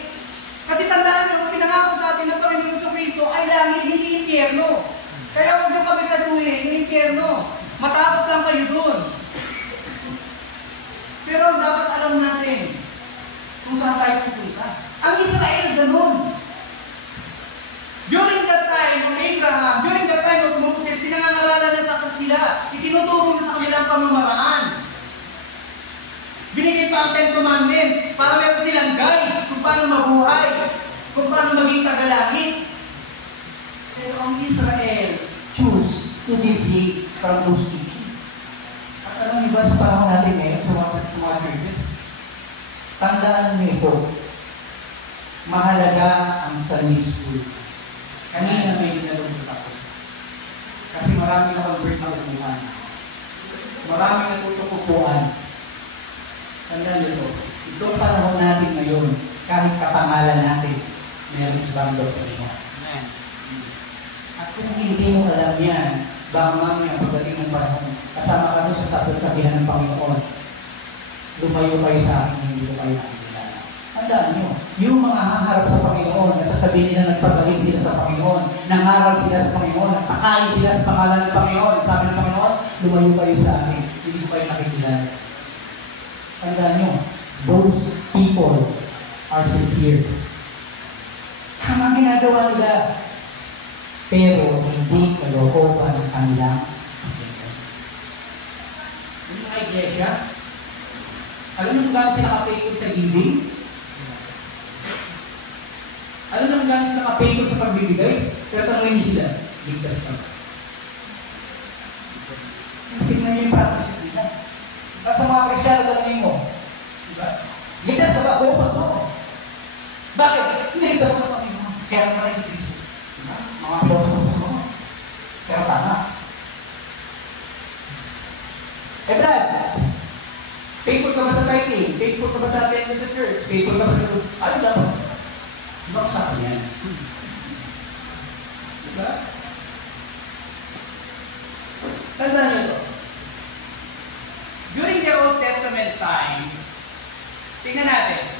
Kasi tandaan nyo, kung pinangako sa atin ng Panginoon sa Kristo ay langit, hindi impyerno. Kaya huwag nyo kami saduhin, yung impyerno. Matakot lang kayo dun. Pero dapat alam natin kung saan tayo pupunta. Ang Israel ganun. During that time of Abraham, during that time of Moses, pinangangaralan na sa sila, itinuturo na sa kanilang pamamaraan. Binigay pa ang 10 Commandments para meron silang guide kung paano mabuhay, kung paano maging tagalangit. Pero ang Israel choose to deviate from those teachings. At alam niyo ba sa panahon natin ngayon sa mga churches, tandaan niyo ito, mahalaga ang Sunday school. Kanina may dinalungkot ako. Kasi marami na convert na umuhan. Marami natutukupuan. Tandaan nyo ito. Ito ang panahon natin ngayon. Kahit kapangalan natin, meron ibang doktrina. At kung hindi mo alam yan, baka mamaya pagdating ng panahon, kasama ka doon sa sabihan ng Panginoon, lumayo kayo sa akin, hindi ko kayo nakikilala. Tandaan nyo, yung mga haharap sa Panginoon, at sasabihin nila nagpagaling sila sa Panginoon, nangaral sila sa Panginoon, nagpakain sila sa pangalan ng Panginoon, at sabi ng Panginoon, lumayo kayo sa akin, hindi ko kayo nakikilala. Tandaan nyo, those people are sincere. Tama ginagawa nila. Pero hindi kalokohan ang kanilang identity. Yung mga iglesia, alam mo kung gano'n sila kapikot sa giving? Alam mo kung gano'n sila kapikot sa pagbibigay? Pero tanongin niyo sila, ligtas ka. Tingnan niyo yung practice nila. At sa mga Kristyano, tanongin mo, diba? Ligtas ka ba? Oo, pasok. Bakit? Hindi ligtas ka pa. Kaya naman si Kristo. Diba? Mga pilosopo mo. Pero tama. Brad, faithful ka ba sa tithing? Faithful ka ba sa attendance sa church? Faithful ka ba sa... Ano dapat? Diba ko sa akin yan? Diba? Tandaan nyo ito. During the Old Testament time, tingnan natin.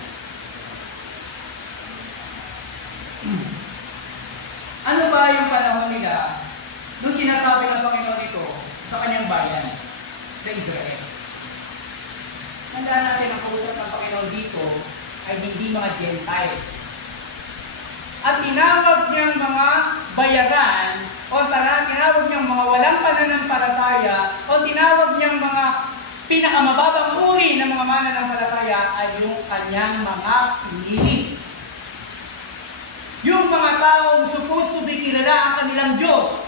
Ano ba yung panahon nila nung sinasabi ng Panginoon ito sa kanyang bayan, sa Israel? Tandaan natin ang kausap ng Panginoon dito ay hindi mga Gentiles. At tinawag niyang mga bayaran, o tinawag niyang mga walang pananampalataya, o tinawag niyang mga pinakamababang uri ng mga mananampalataya ay yung kanyang mga pinili. Yung mga taong supposed to be kilala ang kanilang Diyos.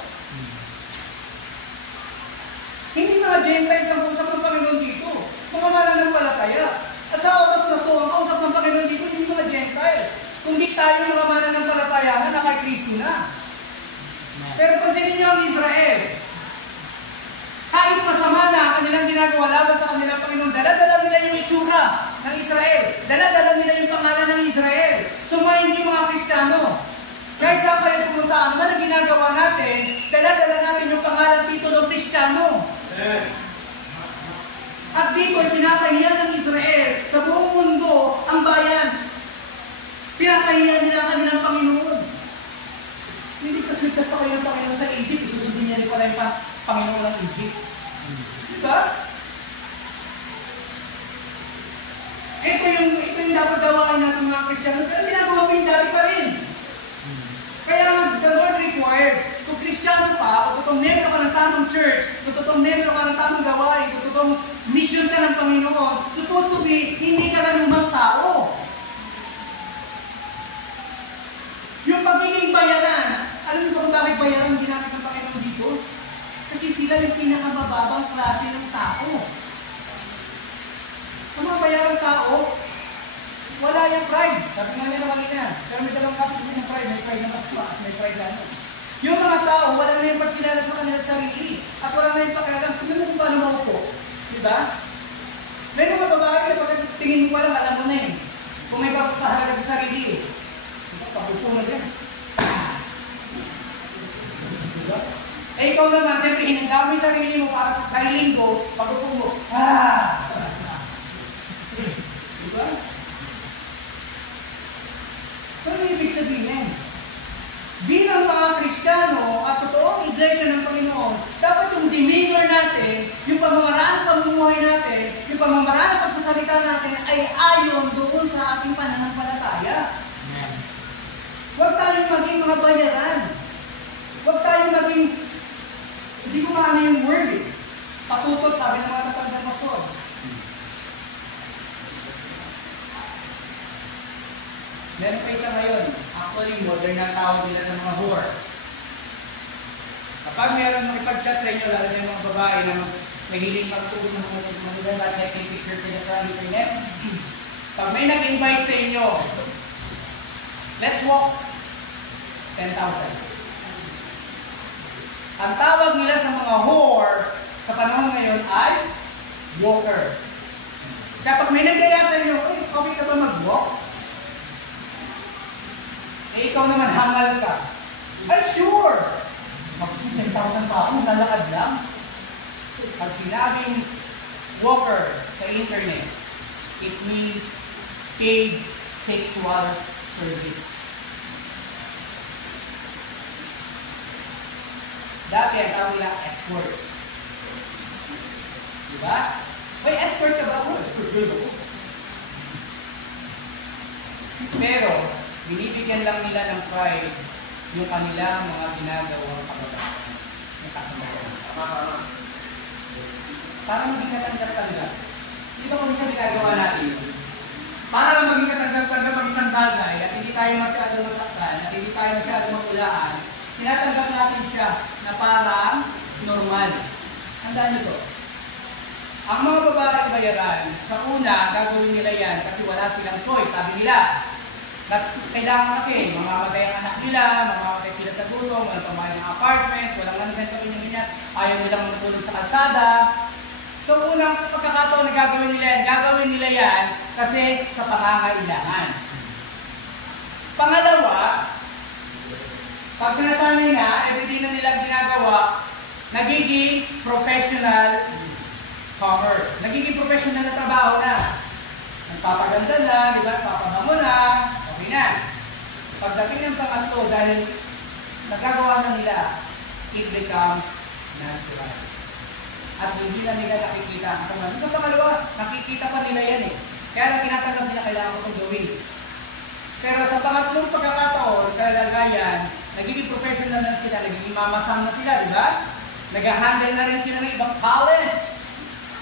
Hindi mga Gentiles ang kausap ng Panginoon dito. Mga mananampalataya. At sa oras na ito, ang kausap ng Panginoon dito, hindi mga Gentiles. Kundi tayo mga mananampalataya na kay Kristo na. Pero pansinin niyo ang Israel. Kahit masama na ang kanilang ginagawa laban sa kanilang Panginoon, dala-dala nila yung itsura ng Israel. Dala-dala nila yung pangalan ng Israel. Sumayin yung mga Kristiyano. Kahit saan kayo pumunta, ano ba na ginagawa natin, dala-dala natin yung pangalan dito ng Kristiyano. At dito ay pinapahiya ng Israel sa buong mundo ang bayan. Pinapahiya nila ang kanilang Panginoon. Hindi kasi ligtas pa kayo ng Panginoon sa Egypt, isusundin niya rin pala yung Panginoon ng Egypt. Diba? Ito yung dapat gawain natin mga Kristiyano, pero ginagawa ko yung dati pa rin. Kaya the Lord requires, kung Kristiyano pa, kung totoong membro ka ng tamang church, kung totoong membro ka ng tamang gawain, kung totoong mission ka ng Panginoon, supposed to be, hindi ka lang ng tao. Yung pagiging bayaran, alam niyo ba kung bakit bayaran ginamit ng Panginoon dito? Kasi sila yung pinakamababang klase ng tao. Ang mga bayarang tao, wala yung pride. Sabi nga nila kanina, pero may dalawang kapit ng pride. May pride na maspa at may pride na ano. Yung mga tao, wala na yung pagkilala sa kanilang sarili. At wala na yung pakialam. Tingnan mo kung paano maupo. Diba? May mga babae na pag tingin mo lang, alam mo na eh. Kung may pagkahalaga sa sarili eh. Pag-upo na din. Diba? Eh ikaw naman, siyempre, hinagdami yung sarili mo para sa tayo linggo, pag-upo mo. Diba? So, ano ibig sabihin? Bilang mga Kristiyano at totoong iglesia ng Panginoon, dapat yung demeanor natin, yung pamamaraan ng pamumuhay natin, yung pamamaraan ng pagsasalita natin ay ayon doon sa ating pananampalataya. Huwag tayong maging mga bayaran. Huwag tayong maging, hindi ko maano yung word eh. Patutot, sabi ng mga tatandang pastor. Meron pa isa ngayon, actually modern na tawag nila sa mga whore. Kapag meron makipag-chat sa inyo, lalo na yung mga babae na mahiling pagtuos ng mga nila at taking pictures nila sa internet, pag may nag-invite sa inyo, let's walk 10,000. Ang tawag nila sa mga whore sa panahon ngayon ay walker. Kaya pag may nagdaya sa inyo, okay ka ba mag-walk? Eh, ikaw naman, hangal ka. Ay, sure! Mag-10,000 pa ako, lalakad lang. Pag sinabing walker sa internet, it means paid sexual service. Dati ang tawag nila escort. Diba? May escort ka ba? Oh, escort girl ako. Pero, binibigyan lang nila ng pride yung kanilang mga ginagawang kabagayan. Yung kasamayan. Para maging katanggal-tanggal. Di ba kung isa ginagawa natin? Para lang maging katanggal-tanggal pag isang bagay at hindi tayo masyadong masaktan at hindi tayo masyadong makulaan, tinatanggap natin siya na parang normal. Tandaan nyo to. Ang mga babae bayaran, sa una, gagawin nila yan kasi wala silang choice. Sabi nila, kailangan kasi mamamatay ang anak nila, mamamatay sila sa gutom, walang pamahay ng apartment, walang lansan kami ng ganyan, ayaw nilang matulog sa kalsada. So, unang pagkakataon na gagawin nila yan kasi sa pangangailangan. Pangalawa, pag nasanay na, everyday na nilang ginagawa, nagiging professional commerce. Nagiging professional na trabaho na. Nagpapaganda na, di ba? Nagpapabango na, okay na. Pagdating ng pangatlo, dahil nagagawa na nila, it becomes natural. At hindi na nila nakikita. Sa pangalawa, nakikita pa nila yan eh. Kaya lang tinatanggap nila kailangan kong gawin. Pero sa pangatlong pagkakataon, kalagayan, nagiging professional na sila, nagiging mamasang na sila, di ba? Nag-handle na rin sila ng ibang talents.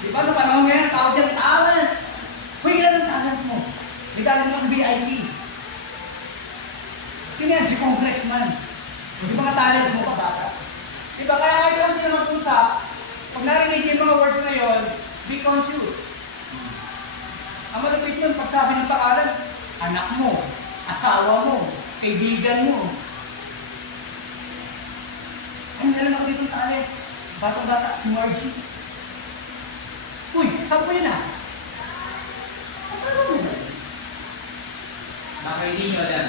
Di ba sa panahon ngayon, tawag yan talent. Uy, ilan ang talent mo? May talent mo ang VIP. Sino yan? Si congressman. Di ba nga talent mo pa bata? Di ba? Kaya kahit lang sila mag-usap, pag narinig yung mga words na yun, be conscious. Ang malapit yun, pag sabi ng pangalan, anak mo, asawa mo, kaibigan mo. Ay, meron ako ditong talent. Batang-bata, si Margie. Uy, saan po yun ah? Asawa mo yun? Baka hindi nyo alam.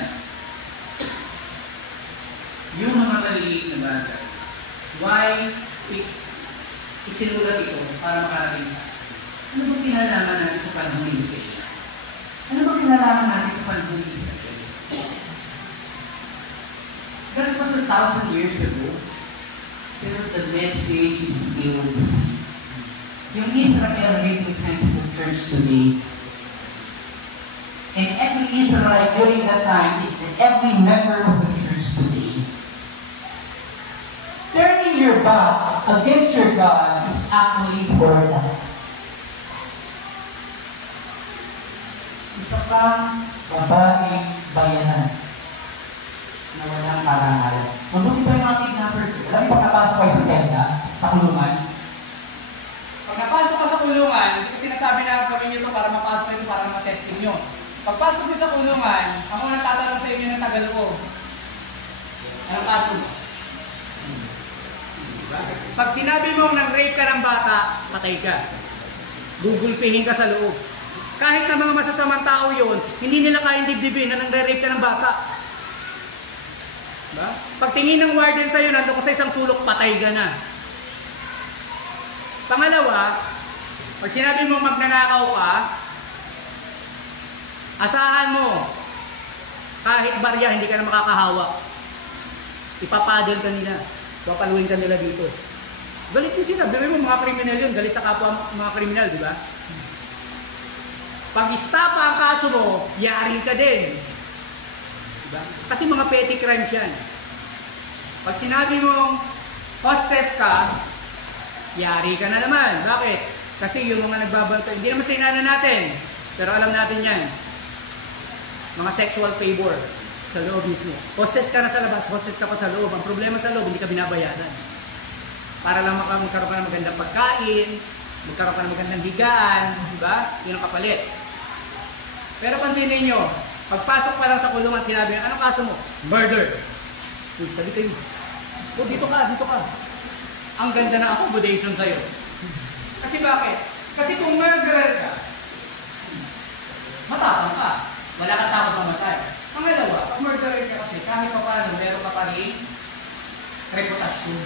Yung mga maliliit na bagay, why isinulat ito para makarating sa ano bang kinalaman natin sa panahon ni Isaiah? Ano bang kinalaman natin sa panahon ni Isaiah? That was 1,000 years ago. Pero the message is still the same. Yung Israel represents the church today. And every Israelite during that time is every member of the church today. Turning your back against your God is actually for that. Isa pang babaeng bayanan na walang karangalan. Mabuti pa yung mga kidnappers. Alam mo, pagkapasok kayo sa selda, sa kulungan. Pag napasok ka sa kulungan, hindi ko sinasabi na gawin nyo ito para mapasok kayo para matesting nyo. Pagpasok nyo sa kulungan, ako nagtatanong sa inyo ng tagal ko. Anong kaso mo? Pag sinabi mo nang-rape ka ng bata, patay ka. Gugulpihin ka sa loob. Kahit na mga masasamang tao yun, hindi nila kayang dibdibin na nang-rape ka ng bata. Diba? Pagtingin ng warden sa'yo, nandun ka sa isang sulok, patay ka na. Pangalawa, pag sinabi mo magnanakaw ka, asahan mo, kahit barya, hindi ka na makakahawak. Ipapadel ka nila. Papaluin ka nila dito. Galit din sila. Bilay mo, mga kriminal yun. Galit sa kapwa mga kriminal, di ba? Pag istapa ang kaso mo, yari ka din. Diba? Kasi mga petty crimes yan. Pag sinabi mong hostess ka, yari ka na naman. Bakit? Kasi yung mga nagbabantay, hindi naman sinana natin. Pero alam natin yan. Mga sexual favor sa loob mismo. Hostess ka na sa labas, hostess ka pa sa loob. Ang problema sa loob, hindi ka binabayaran. Para lang magkaroon ka ng magandang pagkain, magkaroon ka ng magandang higaan, diba? Yun ang kapalit. Pero pansinin nyo, pagpasok pa lang sa kulungan, sinabi nyo, anong kaso mo? Murder. Uy, tabi kayo. Oh, dito ka, dito ka. Ang ganda na accommodation sa'yo. Kasi bakit? Kasi kung murderer ka, matapang ka. Wala kang takot mamatay. Pangalawa, pag murderer ka kasi, kahit pa paano, meron ka pa rin reputasyon.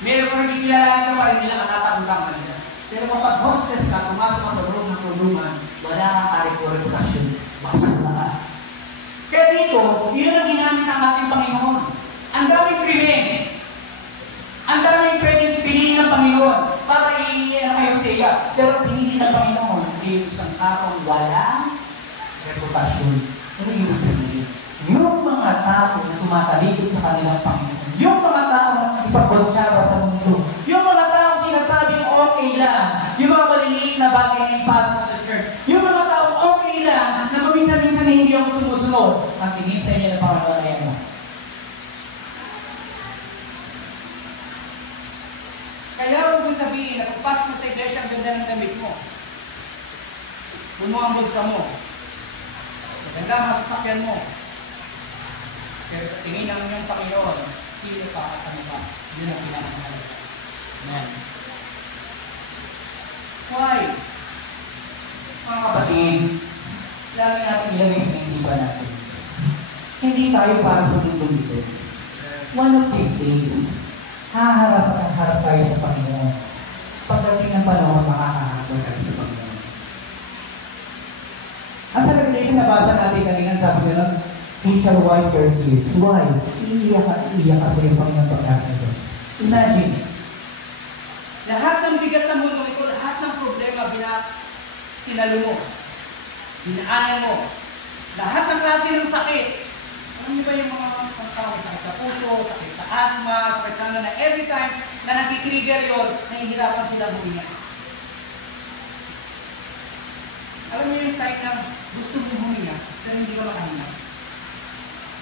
Meron ka rin kilalanin ka pa rin nila katatakutang kanila. Pero kapag hostess ka, pumasok ka sa loob ng kulungan, wala kang reputasyon. Basag na ka. Kaya dito, yun ang ginamit ng ating Panginoon. Ang daming krimen. Ang daming pwedeng piliin ng Panginoon para i-iyan kayo sa iya. Pero pinili ng Panginoon, hindi isang taong walang reputasyon. Ano ibig sabihin? Yung mga tao na tumatalikod sa kanilang Panginoon, yung mga tao na ipagkonsyaba sa mundo, yung mga tao sinasabing okay lang, yung mga maliliit na bagay na ipasok sa church, yung mga tao okay lang, na paminsan-minsan hindi ako sumusunod, ang tingin sa inyo ng Panginoon ay ano? Kaya huwag mong sabihin na pagpasok mo sa iglesia, ang ganda ng damit mo. Puno ang bulsa mo. Maganda ang masasakyan mo. Pero sa tingin ng iyong Panginoon, sino ka at ano ba? Yun ang pinakamahalaga. Amen. Why? Mga kapatid, lagi natin ilagay sa isipan natin. Hindi tayo para sa mundo dito. One of these days, haharap at harap tayo sa Panginoon. Pagdating ng panahon, makakahabol tayo sa Panginoon. Ang sa Revelation nabasa natin kanina, sabi gano'n, He shall wipe your tears. Why? Iiyak ka sa iyong Panginoon pagdating ito. Imagine, lahat ng bigat ng mundo ito, lahat ng problema sinalo mo, dinaanan mo, lahat ng klase ng sakit. Alam niyo ba yung mga tao, sakit sa puso, sakit sa asthma, sakit sa na every time na nag-trigger yun, nahihirapan sila huminga. Alam niyo yung type na gusto mong huminga, pero hindi ka makahinga.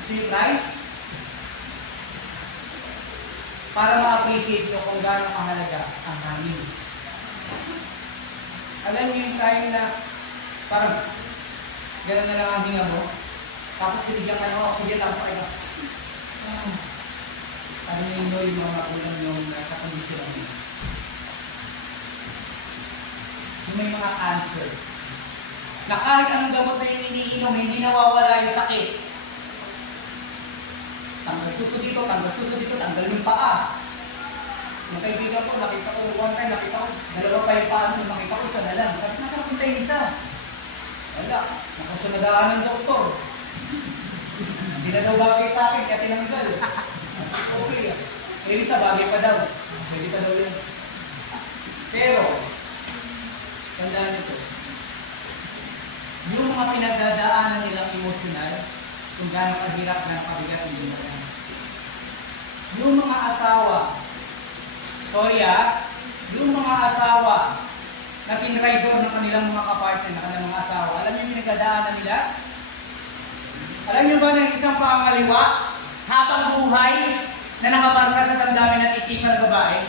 Gusto niyo try? Para ma-appreciate nyo kung gaano kahalaga ang hangin. Alam niyo yung time na parang gano'n na lang ang hinga mo, tapos pinigyan ka ng oxygen, tapos kayo ano yung mga magulang yung kakondisyon ang hinga. Yung may mga cancer, na kahit anong gamot na yung iniinom, hindi nawawala yung sakit. Tanggal suso dito, tanggal yung paa. Yung kaibigan ko, nakita ko one time, dalawa pa yung paa nung makita ko sa dalang. Sabi, nasa punta yung isa? Wala, nakasunadaan ng doktor. Hindi na daw bagay sa akin, kaya tinanggal. Okay, yung isa bagay pa daw. Pwede pa daw yun. Pero, tandaan nito, yung mga pinagdadaanan nilang emosyonal, kung gano'ng kahirap na pabigat yung mga yung mga asawa, yung mga asawa na tinraidor ng kanilang mga kapartner, na kanilang mga asawa, alam niyo yung pinagdadaanan nila? Alam niyo ba ng isang pangangaliwa, habang buhay, na nakamarka sa damdamin at isipan ng babae?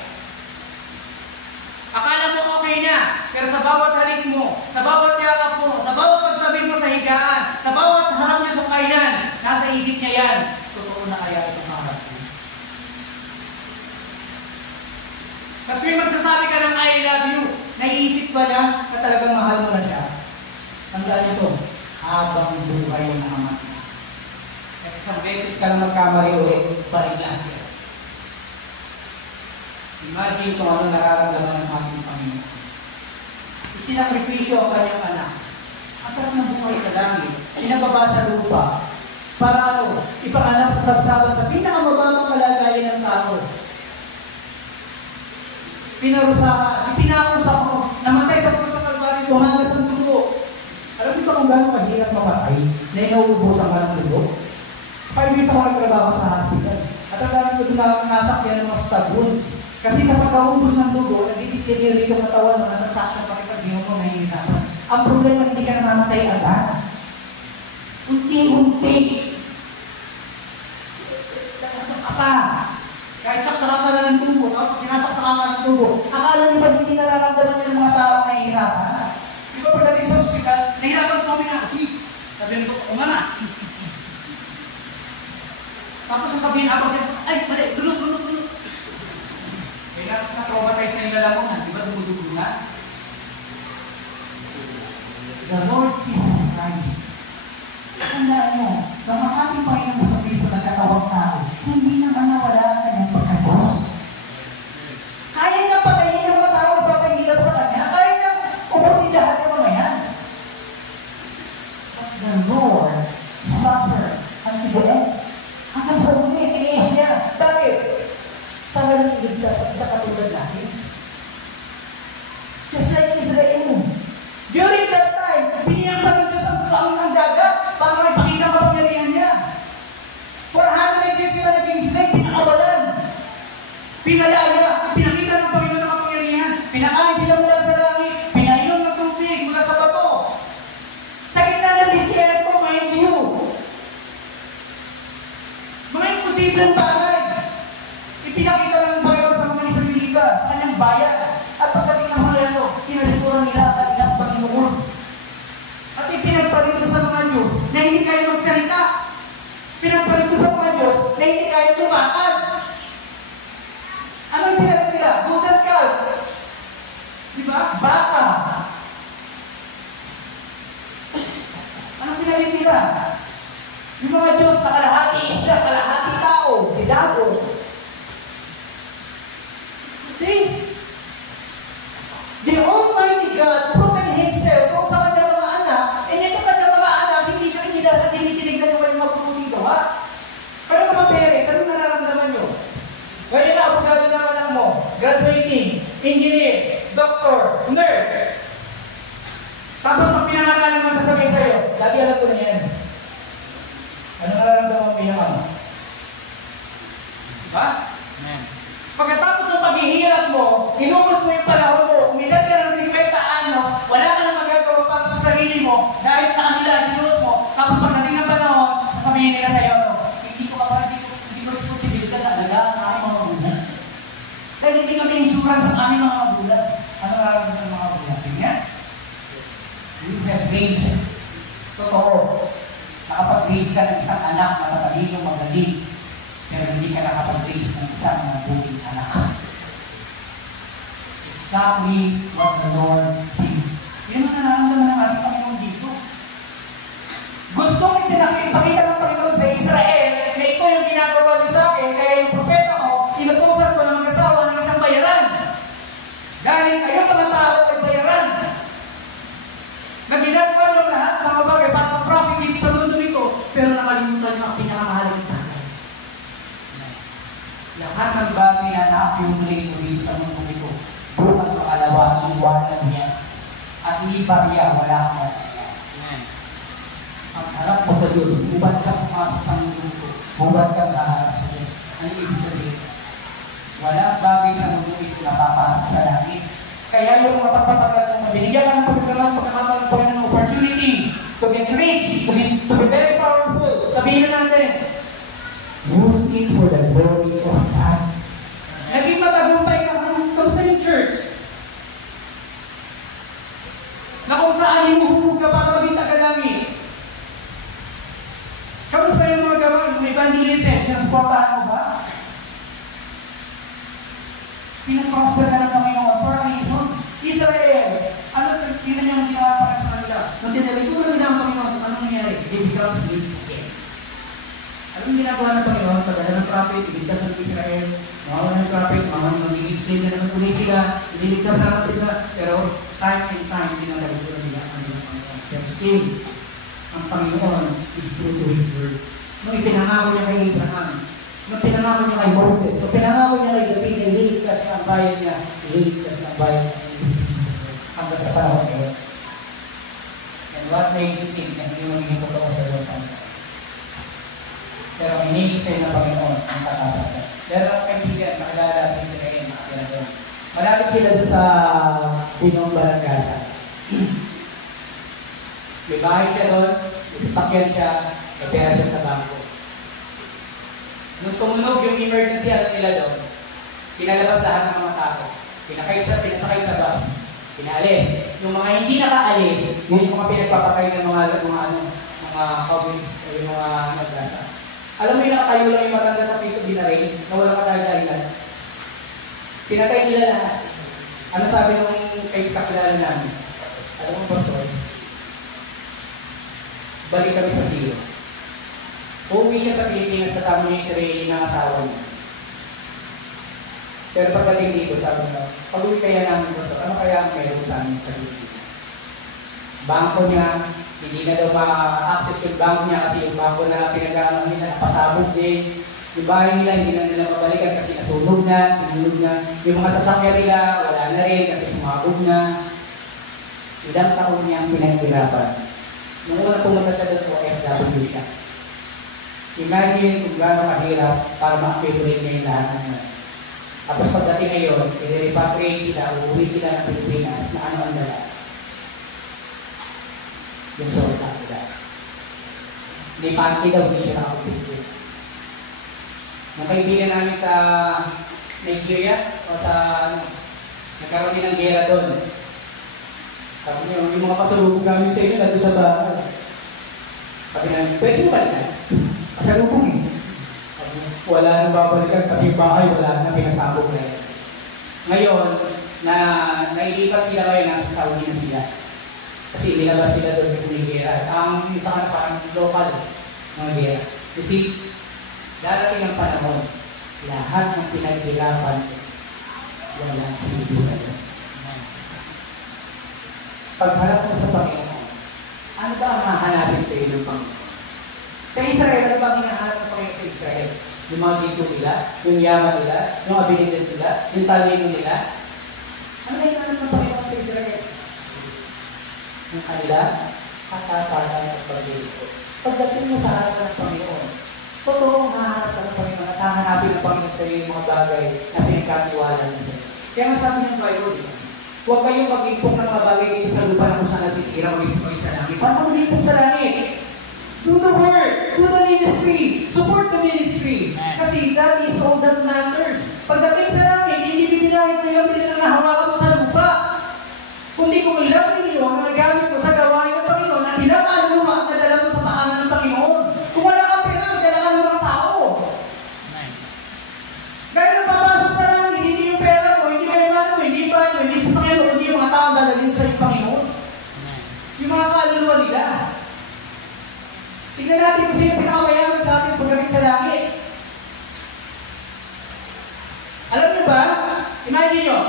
Akala mo okay na, pero sa bawat halik mo, sa bawat yakap mo, sa bawat pagtabi mo sa higaan, sa bawat harap niyo sa kainan, nasa isip niya yan, totoo na kaya itong harap mo. At tuwing magsasabi ka ng I love you, naiisip ba niya na talagang mahal mo na siya? Tandaan niyo ito, habang buhay yung amat niya. At isang beses ka na magkamali ulit, balik lang yan. Imagine kung ano nararamdaman ng ating Panginoon. Isinakripisyo ang kanyang anak. Ang sarap ng buhay sa langit. Pinababa sa lupa. Para ipanganak sa sabsaban sa pinakamababang kalagayan ng tao. Pinarusahan, ipinako sa krus, namatay sa krus sa Kalbaryo, tumagas ang dugo. Alam niyo ba kung gano'ng mahirap mamatay na inauubusan ka ng dugo? 5 years ako nagtrabaho sa hospital. At ang dami ko nasaksiyan ng mga stab wounds. Kasi sa pagkaubos ng dugo, nagdideteriorate yung katawan mo, nasa suction pakipaghinga mo, nahihirapan. Ang problema, hindi ka namamatay agad. Unti-unti. Nagkakang ka pa. Kahit saksakan ka na ng tubo, sinasaksakan ka ng tubo, akala niyo ba hindi nararamdaman ng mga tao na nahihirapan? Di ba pagdating sa hospital, nahihirapan ko kami nga, sabi ng doktor, nga na. Tapos sasabihin ako siya, ay, mali, dulog. Kaya na-traumatize na yung lalamunan, di ba dumudugo nga? The Lord Jesus Christ. Tandaan mo, sa mga ating Panginoon sa Kristo na katawang tao, hindi naman nawala ang kanyang pagka-Diyos. Kaya niyang patayin ang mga tao na papahirap sa kanya. Kaya niyang ubusin lahat ng mga yan. But the Lord suffered unto the end. Hanggang sa huli, tiniis niya. Bakit? Para lang iligtas sa katulad natin. Pinalaya, pinakita ng Panginoon ng kapangyarihan. Pinakain sila mula sa langit. Pinainom ng tubig mula sa bato. Sa gitna ng disyerto, mind you. Mga imposibleng bagay. Ipinakita ng Panginoon sa mga Israelita, sa kanyang bayan. At pagdating ng mga ito, kinalituran nila ang kanilang Panginoon. At ipinagpalito sa mga Diyos na hindi kayo magsalita. Pinagpalito sa mga Diyos na hindi kayo lumakad. Anong pinagpalito nila? Good and calm. Diba? Baka. Anong pinagpalito nila? Yung mga Diyos na kalahati isla, kalahati tao, sidago. See? The Almighty God proven Himself kung sa kanyang mga anak, and ito kanyang mga anak, hindi siya kinilala, tinitinignan yung kanyang mabuting gawa. Pero mga parents, anong nararamdaman nyo? Ngayon na, abogado na anak mo, graduating, engineer, doctor, nurse. Tapos pag pinangalan naman sasabihin sa'yo, lagi alam ko na yan. Ano nararamdaman mo pinakama? Diba? Amen. Pagkatapos ng paghihirap mo, inubos mo yung panahon mo, umilad ka ng 50 anyos, wala ka na magagawa para sa sarili mo, dahil sa kanila, inubos mo, tapos pagdating ng panahon, sasabihin nila sa'yo, hindi ko responsibilidad na alagaan ang aming mga magulang. Dahil hindi kami insurance ang aming mga magulang. Ano nararamdaman ng mga magulang? Sige nga? You have grace. Totoo. Nakapag-grace ka ng isang anak na matalino, magaling, pero hindi ka nakapag-grace ng isang mabuting anak. Exactly what the Lord thinks. Yun ang nararamdaman ng ating Panginoon dito. Gustong ipinakita ng Panginoon sa Israel na ito yung ginagawa niyo sa akin, kaya yung propeta ko, inutusan ko ng mag-asawa ng isang bayaran. Dahil kayo mga tao ay bayaran. Na ginagawa niyo lahat ng mga bagay para sa profit dito sa mundo nito, pero nakalimutan niyo ang pinakamahalagang bagay. Lahat ng bagay na na-accumulate dito sa mundo nito, bukas sa kalawa, iwanan niya. At hindi barya, wala kang mataya. Ang harap mo sa Diyos, hubad kang pumasok sa mundo nito, hubad kang haharap sa Diyos. Ano ibig sabihin? Walang bagay sa mundo ito na papasok sa langit. Kaya yung mga pagpapagal mo, binigyan ka ng pagkakataon ng opportunity to get rich, to be very powerful. Sabihin natin, use it for the glory of God. Naging matagumpay ka sa yung church. Na kung saan inuhubog ka para maging tagalangit. Kamusta yung mga gawain? Kung evangelism, sinasuportahan mo ba? Pinag-prosper ka ng Panginoon for a reason. Israel, ano tingnan niyo ang ginawa para sa kanila? Nung tinalikuran nila ang Panginoon, anong nangyari? They become slaves again. Anong ginagawa ng Panginoon? Padala ng prophet, iligtas ang Israel, mawawa ng prophet, magiging slave na naman ulit sila, ililigtas naman sila, pero time and time, tinalikuran nila ang Panginoon. Pero still, ang Panginoon is true to His word. Nung ipinangako niya kay Abraham, nung pinangako niya kay Moses, nung pinangako niya kay David, ililigtas niya ang bayan niya, ililigtas niya ang bayan niya, hanggang sa panahon ngayon. And what made you think na hindi magiging totoo sa iyo, Panginoon? Pero hinigit sa'yo ng Panginoon ang katapat. Pero ang kaibigan, makilala sa Israel, makilala doon. Malapit sila doon sa Pinong Balangasa. May bahay siya doon, may sasakyan siya, may pera siya sa bangko. Nung tumunog yung emergency alam nila doon, pinalabas lahat ng mga tao. Pinasakay sa bus. Pinaalis. Yung mga hindi nakaalis, yun yung mga pinagpapatay ng mga cowboys o yung mga nagdasa. Alam mo yung nakatayo lang yung matanda sa pito binaray na walang katagalan. Pinatay nila lahat. Ano sabi nung kay kakilala namin? Alam mo, Pastor? Balik kami sa Silo. Uuwi siya sa Pilipinas, kasama niya yung Israeli na asawa niya. Pero pagdating dito, sabi niya, pag-uwi kaya namin, Pastor, ano kaya ang meron sa amin sa Pilipinas? Bangko niya, hindi na daw ma-access yung bangko niya kasi yung bangko na pinag-aamal nila, napasabog din. Yung bahay nila, hindi na nila mabalikan kasi nasunog na, sinulog na. Yung mga sasakyan nila, wala na rin kasi sumabog na. Ilang taon niyang pinaghirapan. Nung una pumunta siya doon, OFW siya. Imagine kung gano'ng kahirap para ma-accumulate niya yung lahat ng yan. Tapos pagdating ngayon, i-repatriate sila, uuwi sila ng Pilipinas na ano ang dala? Yung solta nila. Hindi panty daw, hindi siya nakapagpigil. Yung kaibigan namin sa Nigeria, o sa nagkaroon din ng gera doon. Sabi niyo, yung mga pasalubog namin sa inyo, nandun sa bahay. Sabi namin, pwede mo balikan? Pasalubog eh. Wala nang babalikan, pati yung bahay, wala na, pinasabog na yun. Ngayon, nailipat sila ngayon, nasa Saudi na sila. Kasi nilabas sila doon kasi may gera. Ang isa ka na parang local mga gera. You see, darating ang panahon, lahat ng pinaghirapan, walang silbi sa iyo. Pagharap mo sa Panginoon, ano ba ang mahanapin sa iyo ng Panginoon? Sa Israel, ano ba ang hinahanap ng Panginoon sa Israel? Yung mga dito nila, yung yaman nila, yung abilidad nila, yung talino nila. Ano ba hinahanap ng Panginoon sa Israel? Yung kanila, katapatan at paglilito. Pagdating mo sa harap ng Panginoon, totoong hahanap ka ng Panginoon at hahanapin ng Panginoon sa iyo yung mga bagay na pinagkatiwala niya sa iyo. Kaya masabi ng Bible, huwag kayong mag-impok ng mga bagay dito sa lupa na kung saan nasisira o mag-impok sa langit. Paano mag-impok sa langit? Do the work, do the ministry, support the ministry. Kasi that is all that matters. Pagdating sa langit, hindi binilahin ko yung bilang na hawakan mo sa lupa. Kundi kung ilang milyon na nagamit mo sa gawain ng Panginoon at ilang aluma na dala mo sa paanan ng Panginoon. Kung wala kang pera, magdala ka ng mga tao. Kaya nang papasok sa langit, hindi yung pera mo, hindi kailangan mo, hindi ba, hindi sasakyan mo, hindi yung mga tao dadalhin sa yung Panginoon. Yung mga kaluluwa nila. Tignan natin kung sino pinakamayaman sa atin pagdating sa langit. Alam niyo ba? Imagine nyo.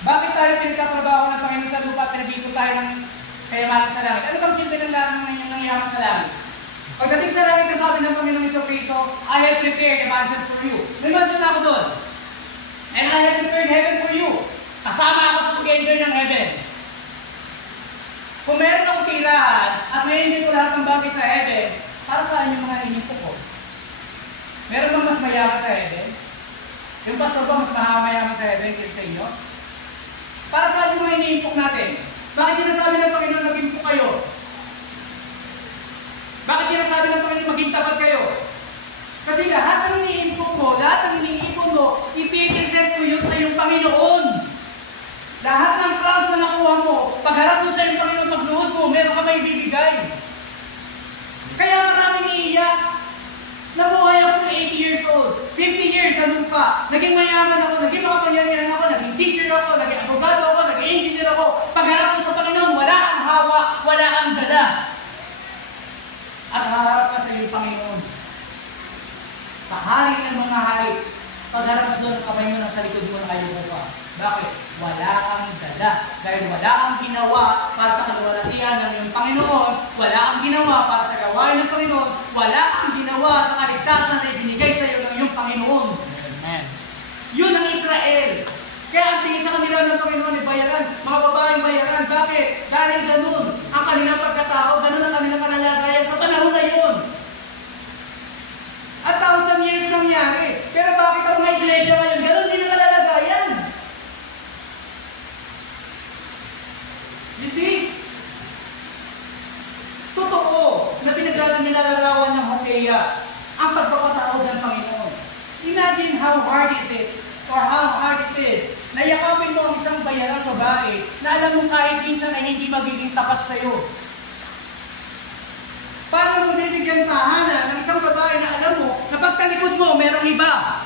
Bakit tayo pinagkatrabaho ng Panginoon sa lupa at pinag-iipon tayo ng kayamanan sa langit? Ano bang silbi ng yaman sa langit? Pagdating sa langit, sabi ng Panginoon Hesus Kristo, I have prepared a mansion for you. May mansion ako doon. And I have prepared heaven for you. Kasama ako sa pag-enjoy ng heaven. Kung meron akong tirahan at may ko lahat ng bagay sa heaven, para saan yung mga inipok ko? Meron bang mas mayaman sa heaven? Yung pastor ba mas mahamayaman sa heaven kaysa sa inyo? Para saan yung mga iniimpok natin? Bakit sinasabi ng Panginoon mag-impok kayo? Bakit sinasabi ng Panginoon maging tapat kayo? Kasi lahat ng iniimpok mo, lahat ng iniipon mo, ipipresent mo yun sa iyong Panginoon. Lahat ng crowns na nakuha mo, pagharap mo sa iyong Panginoon, pagluhod mo, meron ka may bibigay. Kaya maraming iiyak. Nabuhay ako ng 80 years old, 50 years sa lupa, naging mayaman ako, naging makapangyarihan ako, naging teacher ako, naging abogado ako, naging engineer ako. Pagharap mo sa Panginoon, wala kang hawak, wala kang dala. At harap ka sa iyong Panginoon. Sa hari ng mga hari, pagharap mo doon, kamay mo lang sa likod mo na kayo mo pa. Bakit? Wala kang dala. Dahil wala kang ginawa para sa kaluwalhatian ng iyong Panginoon, wala kang ginawa para sa gawain ng Panginoon, wala kang ginawa sa kaligtasan na ibinigay sa iyo ng iyong Panginoon. Amen. Yun ang Israel. Kaya ang tingin sa kanila ng Panginoon ay bayaran, mga babaeng bayaran. Bakit? Dahil ganun ang kanilang pagkatao, ganun ang kanilang panalagayan sa panahon na yun. At 1,000 years nangyari. Pero bakit ang may iglesia ngayon? Ganun din ang kalalagayan. You see? Totoo na nilalarawan ng Hosea ang pagpapatawad ng Panginoon. Imagine how hard is it or how hard it is na yakapin mo ang isang bayarang babae na alam mo kahit minsan ay hindi magiging tapat sa iyo. Paano mo bibigyan tahanan ng isang babae na alam mo na pagtalikod mo merong iba?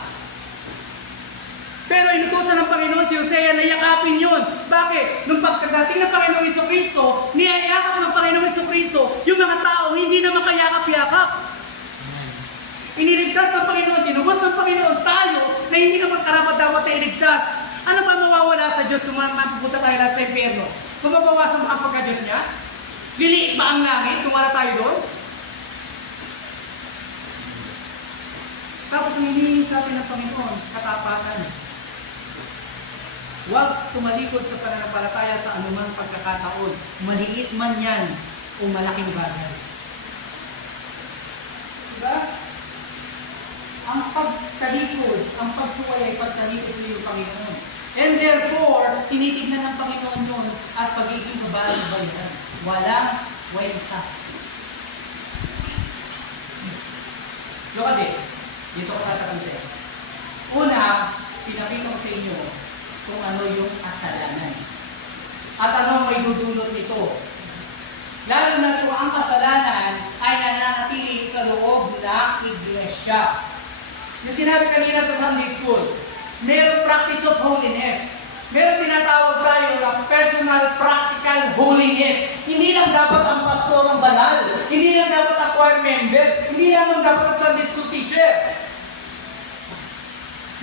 Pero inutusan ng Panginoon si Hosea na yakapin yun. Bakit? Nung pagkadating ng Panginoong Jesucristo, niyayakap ng Panginoong Jesucristo yung mga tao hindi na makayakap-yakap. Iniligtas ng Panginoon, tinubos ng Panginoon tayo na hindi naman karapat dapat na iligtas. Ano ba mawawala sa Diyos kung mapupunta tayo lahat sa impyerno? Mababawasan ba ang pagka-Diyos niya? Liliit ba ang langit kung wala tayo doon? Tapos ang hinihingi sa atin ng Panginoon, katapatan. Huwag tumalikod sa pananampalataya sa anumang pagkakataon. Maliit man yan o malaking bagay. Diba? ang pagtalikod, ang pagsuway ay pagtalikod sa iyo, Panginoon. And therefore, tinitignan ng Panginoon yun at pagiging kabayan. Walang kwenta. Look at this. Dito ko tatapansin. Una, pinakita ko sa inyo kung ano yung kasalanan. At ano may dudulot nito. Lalo na kung ang kasalanan ay nananatili sa loob ng iglesia. Yung sinabi kanina sa Sunday School, mayroong practice of holiness. Meron tinatawag tayo ng personal practical holiness. Hindi lang dapat ang pastor ang banal. Hindi lang dapat ang choir member. Hindi lang dapat ang Sunday School teacher.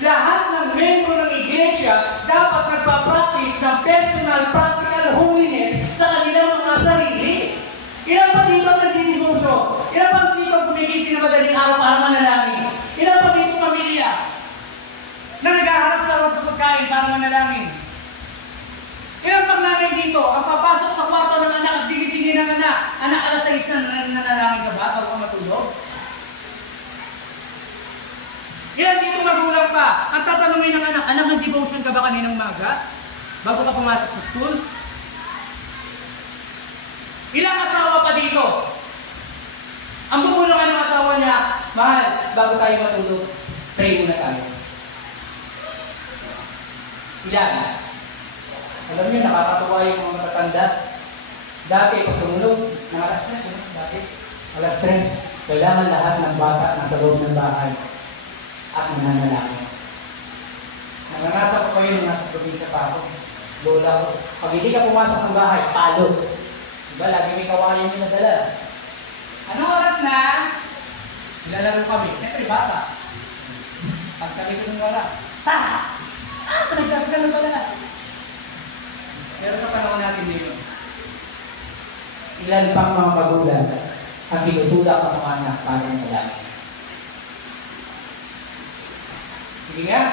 Lahat ng membro ng iglesia dapat nagpa-practice ng personal practical holiness sa kanilang mga sarili. Ilan pa dito ang nagdidibusyo? Ilan pa dito ang gumigising na madaling araw para manalangin? Ilan pa dito pamilya na naghaharap sa pagkain para manalangin? Ilan pang nanay dito ang papasok sa kwarto ng anak at gigisingin ng anak? Anak, alas 6 na nanalangin ka ba bago ka matulog? Ilan dito magulang pa ang tatanungin ng anak, anak, nag-devotion ka ba kaninang maga bago ka pumasok sa school? Ilang asawa pa dito? Ang bubulungan ng asawa niya, mahal, bago tayo matulog, pray muna tayo. Ilan? Alam niyo, nakakatuwa yung mga matatanda. Dati, pag tumulog, ng alas 3, dati, alas 3, kailangan lahat ng bata nasa loob ng bahay at nananalangin. Nanganasa ko kayo nung nasa probinsya pa ako. Lola ko, pag hindi ka pumasok ng bahay, palo. Diba, lagi may kawayan yung nadala. Anong oras na? Nilalaro kami. Siyempre, bata. Pagkali ko ng wala. Ta! Panagdapasan ng wala. Pero sa panahon natin dito, ilan pang mga magulang ang tinutulak ang mga anak para malaki. Sige nga.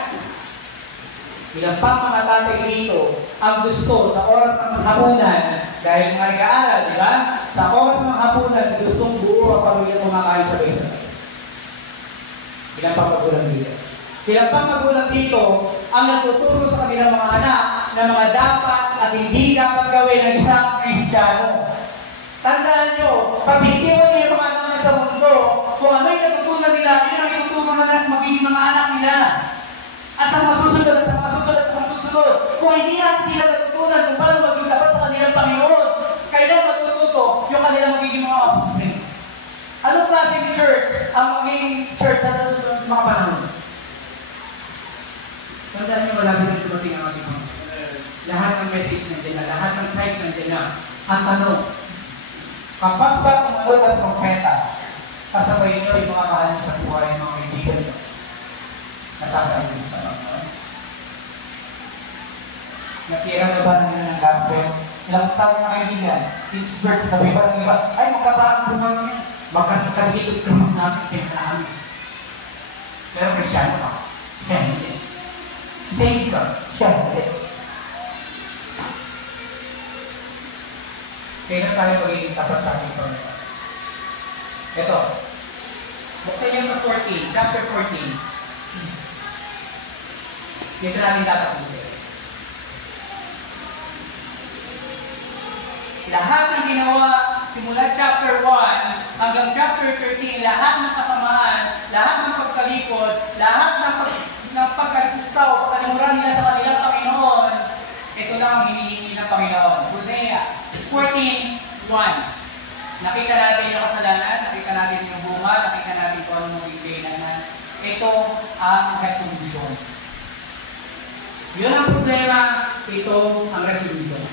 Ilan pang mga tatay dito ang gusto sa oras ng hapunan, dahil mga nag-aaral, di ba? Sa oras ng hapunan, gustong buo ang pamilya kumakain sabay-sabay. Ilan pang magulang dito? Ilan pang magulang dito ang natuturo sa kanilang mga anak na mga dapat at hindi dapat gawin ng isang Kristiyano. Tandaan nyo, pag iniwan niyo yung mga anak sa mundo, kung ano yung natutunan nila, yun ang ituturo na nas magiging mga anak nila. At sa mga susunod, at sa mga susunod, at sa mga susunod. Kung hindi natin sila natutunan kung paano maging dapat sa kanilang Panginoon, kailan matututo yung kanilang magiging mga offspring. Anong klase ni church ang magiging church sa mga panahon? Tandaan nyo, malagi na dumating ang ating mga. Lahat ng message nandiyan na, lahat ng sites nandiyan na. Ang tanong, kapag ba tumunod ang propeta, kasabay nyo yung mga mahal sa buhay, mga kaibigan nyo, nasasabi mo sa Panginoon. Nasira na ba nila ng gospel? Ilang taon na kaibigan, since birth, sabi ba ng iba, ay magkabaang buwan yan, magkakagigit ka mga namin, kaya pero Kristyano ka, siya hindi. Saved ka, siya hindi. Kailan tayo magiging tapat sa ating Panginoon? Ito, buksan niyo sa 14, chapter 14. Dito natin tatapusin. Lahat ng ginawa, simula chapter 1 hanggang chapter 13, lahat ng kasamaan, lahat ng pagkalikod, lahat ng pagkalipustaw, pagkalimuran nila sa kanilang Panginoon, ito lang ang hinihingi ng Panginoon. Hosea 14:1. Nakita natin yung kasalanan, nakita natin yung bunga, nakita natin kung ano magiging kailangan. Ito ang resolution. Yun ang problema, ito ang resolution.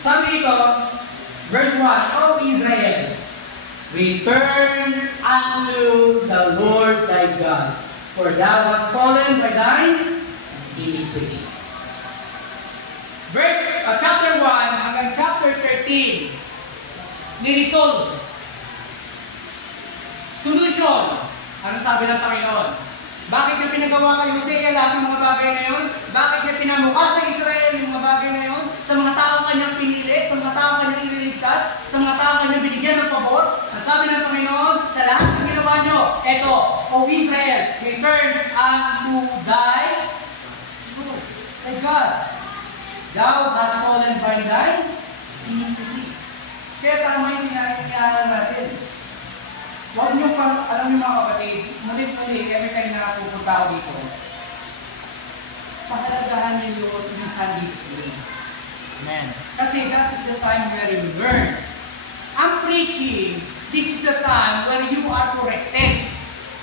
Sabi ito, verse 1, O Israel, return unto the Lord thy God, for thou hast fallen by thine iniquity. Chapter 1 hanggang chapter 13, ni-resolve. Solution. Ano sabi ng Panginoon? Bakit niya pinagawa kay Hosea lahat ng mga bagay na yun? Bakit niya pinamukha sa Israel yung mga bagay na yun? Sa mga taong kanyang pinili, sa mga taong kanyang ililigtas, sa mga taong kanyang binigyan ng pabor? Ang sabi ng Panginoon, sa lahat ng ginawa niyo, eto, O Israel, return unto thy God. Thou hast fallen by thy iniquity. Kaya tama yung sinabi natin. Huwag niyo pa, alam niyo mga kapatid, mulit-muli, every time na pupunta ako dito, pahalagahan niyo yung Sunday school. Amen. Kasi that is the time where you learn. Ang preaching, this is the time where you are corrected.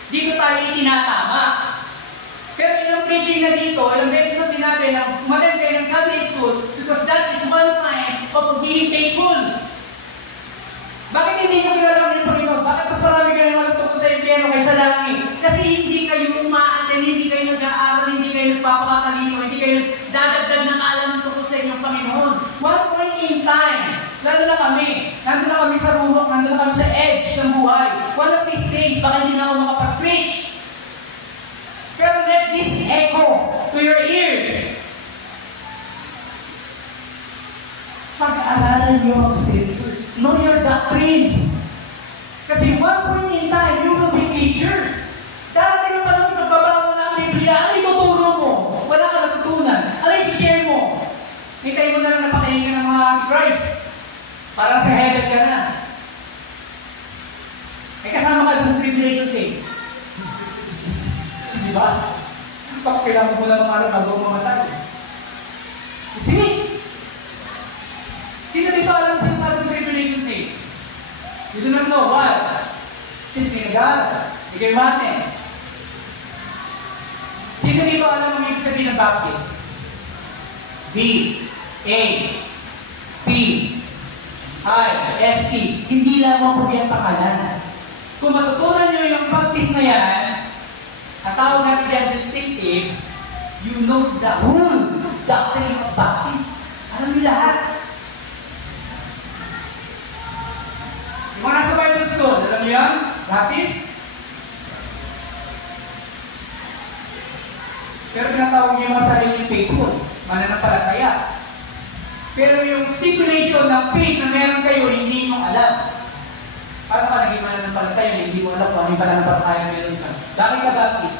Dito tayo itinatama. Pero ilang preaching na dito, ilang beses na sinabi na umattend kayo ng Sunday school because that is one sign of being faithful. Bakit hindi nyo kilala ng Panginoon? Bakit mas marami kayo naman tungkol sa impyerno kaysa langit? Kasi hindi kayo umaattend, hindi kayo nag-aaral, hindi kayo nagpapakatalino, hindi kayo dadagdag ng alam tungkol sa inyong Panginoon. One point in time, lalo na kami, nandun na kami sa rurok, nandun na kami sa edge ng buhay. One of these days, baka hindi na ako makapag-preach. Pero let this echo to your ears. Pag-aaralan niyo ang scriptures. Know your doctrines. Kasi one point in time, you will be teachers. Darating ang panahon nagbabago ng Biblia, ano ituturo mo? Wala ka natutunan. Ano i-share mo? Hintayin mo na lang napakain ka ng mga Christ. Parang sa heaven ka na. Eh kasama ka sa tribulation stage. Di ba? Bakit kailangan mo na mga araw bago mamatay? See? Sino dito alam sa sabi ng tribulation stage? You do not know. Why? Sino pinag-aaral? Ikay mate. Sino dito alam ang ibig sabihin ng Baptist? B, A, P, I, S, T. Hindi lamang po yung pangalan. Kung matutunan nyo yung Baptist na yan, ang tawag natin yan distinctives, you know the whole doctrine of Baptist. Alam niyo lahat. Yung mga nasa Bible school, alam niyo yan? Baptist? Pero tinatawag niyo yung mga sarili faithful, mananampalataya. Pero yung stipulation ng faith na meron kayo, hindi nyo alam. Paano ka naging mananampalataya, hindi mo alam kung ano yung pananampalataya meron ka? Bakit ka Baptist?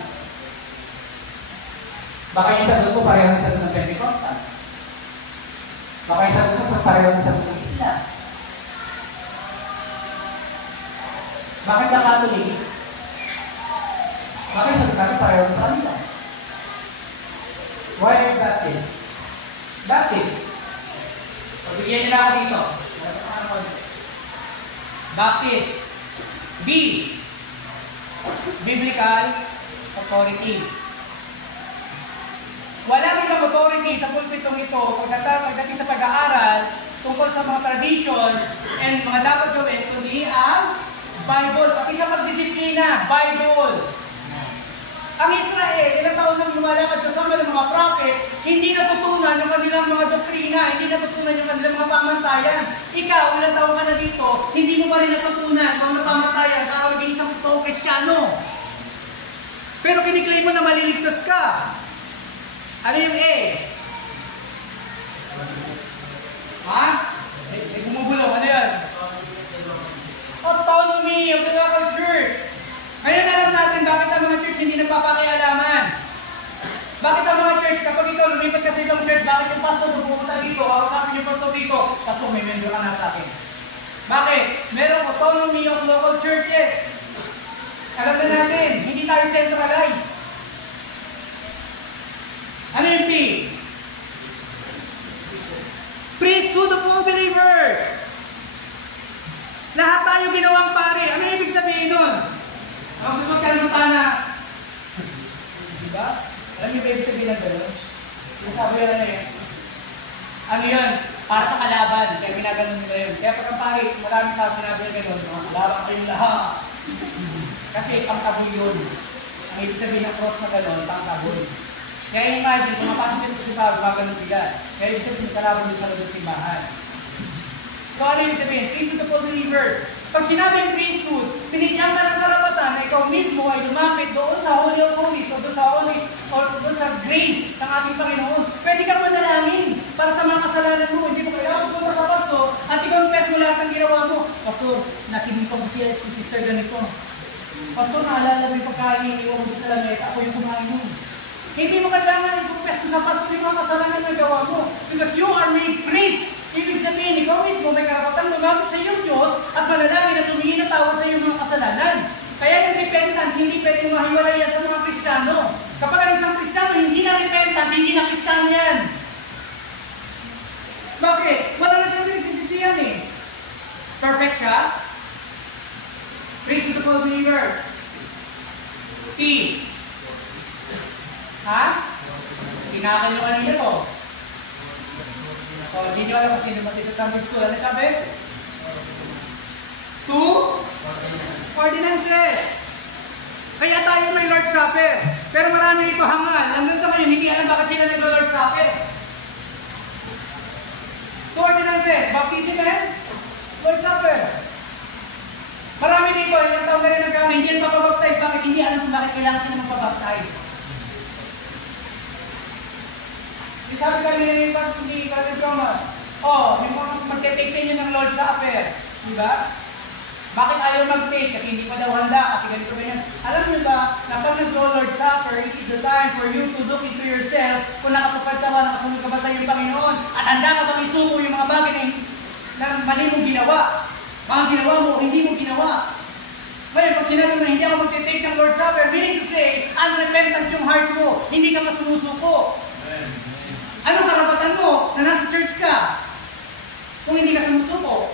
Baka yung sagot ko pareho ng sagot ng Pentecostal. Baka yung sagot ko sa pareho ng sagot ng Islam. Bakit ka Catholic? Baka yung sagot natin pareho sa kanila. Why are you Baptist? Baptist. Pagbigyan nila ako dito. Baptist. B. Biblical authority. Wala kitang authority sa pulpitong ito pagdating sa pag-aaral tungkol sa mga traditions and mga dapat gawin, kundi ang Bible. Pati sa pagdisiplina, Bible. Ang Israel, ilang taon nang lumalakad kasama ng mga prophet, hindi natutunan yung kanilang mga doktrina, hindi natutunan yung kanilang mga pamantayan. Ikaw, ilang taon ka na dito, hindi mo pa rin natutunan kung ano pamantayan para maging isang totoong Kristiyano. Pero kiniklaim mo na maliligtas ka. Ano yung A? Ha? May bumubulong. Ano yan? Autonomy of the local church. Ngayon alam natin bakit ang mga church hindi nagpapakialaman. Bakit ang mga church, kapag ikaw lumipat ka sa ibang church, bakit yung pastor pupunta dito, kakasapin yung pastor dito, pastor may member ka na sa akin. Bakit? Merong autonomy of local churches. Alam na natin, hindi tayo centralized. Ano yung P? Priesthood of all believers. Lahat tayo ginawang pare. Ano yung ibig sabihin nun? Ang susot ka ng tana. Diba? Alam niyo ba ibig sabihin ng gano'n? Yung sabi na yun. Ano yun? Para sa kalaban. Kaya ginaganon nila yun. Kaya pagka pare, maraming tao sinabi na gano'n. Kalaban kayong lahat. Kasi pangtabol yun. Ang ibig sabihin ng cross na gano'n, pangtabol. Kaya imagine, kung mapasok dito sa simbahan, gumagano sila. Kaya ibig sabihin, kalaban din sa loob ng simbahan. So ano ibig sabihin? Priesthood of all believers. Pag sinabing priesthood, binigyan ka ng karapatan na ikaw mismo ay lumapit doon sa Holy of Holies o doon sa Holy o doon sa grace ng ating Panginoon. Pwede kang manalangin para sa mga kasalanan mo. Hindi mo kailangan pumunta sa pastor at i-confess mo lahat ng ginawa mo. Pastor, nasinipan ko si sister ganito. Pastor, naalala mo yung pagkain, iwan mo sa lamesa, ako yung kumain mo. Hindi mo kailangan i-confess sa pastor yung mga kasalanan na gawa mo. Because you are made priest. Ibig sabihin, ikaw mismo may karapatang lumapit sa iyong Diyos at manalangin at humingi ng tawad sa iyong mga kasalanan. Kaya yung repentance, hindi pwedeng mahiwalay yan sa mga Kristiyano. Kapag ang isang Kristiyano hindi na repentant, hindi na Kristiyano yan. Bakit? Wala na siyang nagsisisiyan eh. Perfect siya. Praise to the full believer. T. Ha? Kinakain nyo kanina to. O, hindi nyo alam kung sino matito sa Sunday school. Ano sabi? 2 ordinances. Kaya tayo may Lord's Supper. Pero marami rito hangal. Hanggang sa ngayon, hindi alam bakit sila nag-Lord's Supper. 2 ordinances. Baptism and Lord's Supper. Marami dito, ilang taon na rin nagkano, hindi nagpapabaptize. Bakit? Hindi alam kung bakit kailangan sila magpabaptize. Sabi kanina yung hindi Brother Broma, yung mga magte-take sa inyo ng Lord's Supper. Diba? Bakit ayaw mag-take? Kasi hindi pa daw handa. Kasi ganito ba yan? Alam niyo ba, na pag nag-Lord's Supper, it is the time for you to look into yourself kung nakatupad ka ba, nakasunod ka ba sa iyong Panginoon, at handa ka bang isuko yung mga bagay na mali mong ginawa. Mga ginawa mo, hindi mo ginawa. Ngayon, pag sinabi mo na hindi ako magte-take ng Lord's Supper, meaning to say, unrepentant yung heart mo, hindi ka pa sumusuko. Anong karapatan mo na nasa church ka kung hindi ka sumusuko?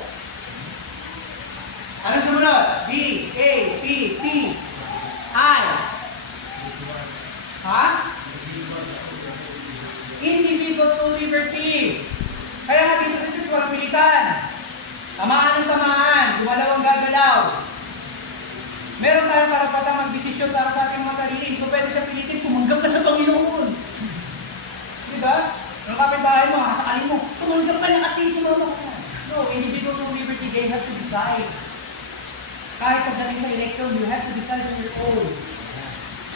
Ano sumunod? B, A, P, P, I. Ha? Individual soul liberty. Kaya nga dito sa church, walang pilitan. Tamaan ng tamaan, gumalaw ang gagalaw. Meron tayong karapatang mag-desisyon para sa ating mga sarili. Hindi ko pwede siya pilitin, tumanggap ka sa Panginoon. Diba? Nung kapitbahay mo, sakalin mo, tumanggap ka na kasi sumunod ka. No, individual soul liberty, they have to decide. Kahit pagdating sa election, you have to decide on your own.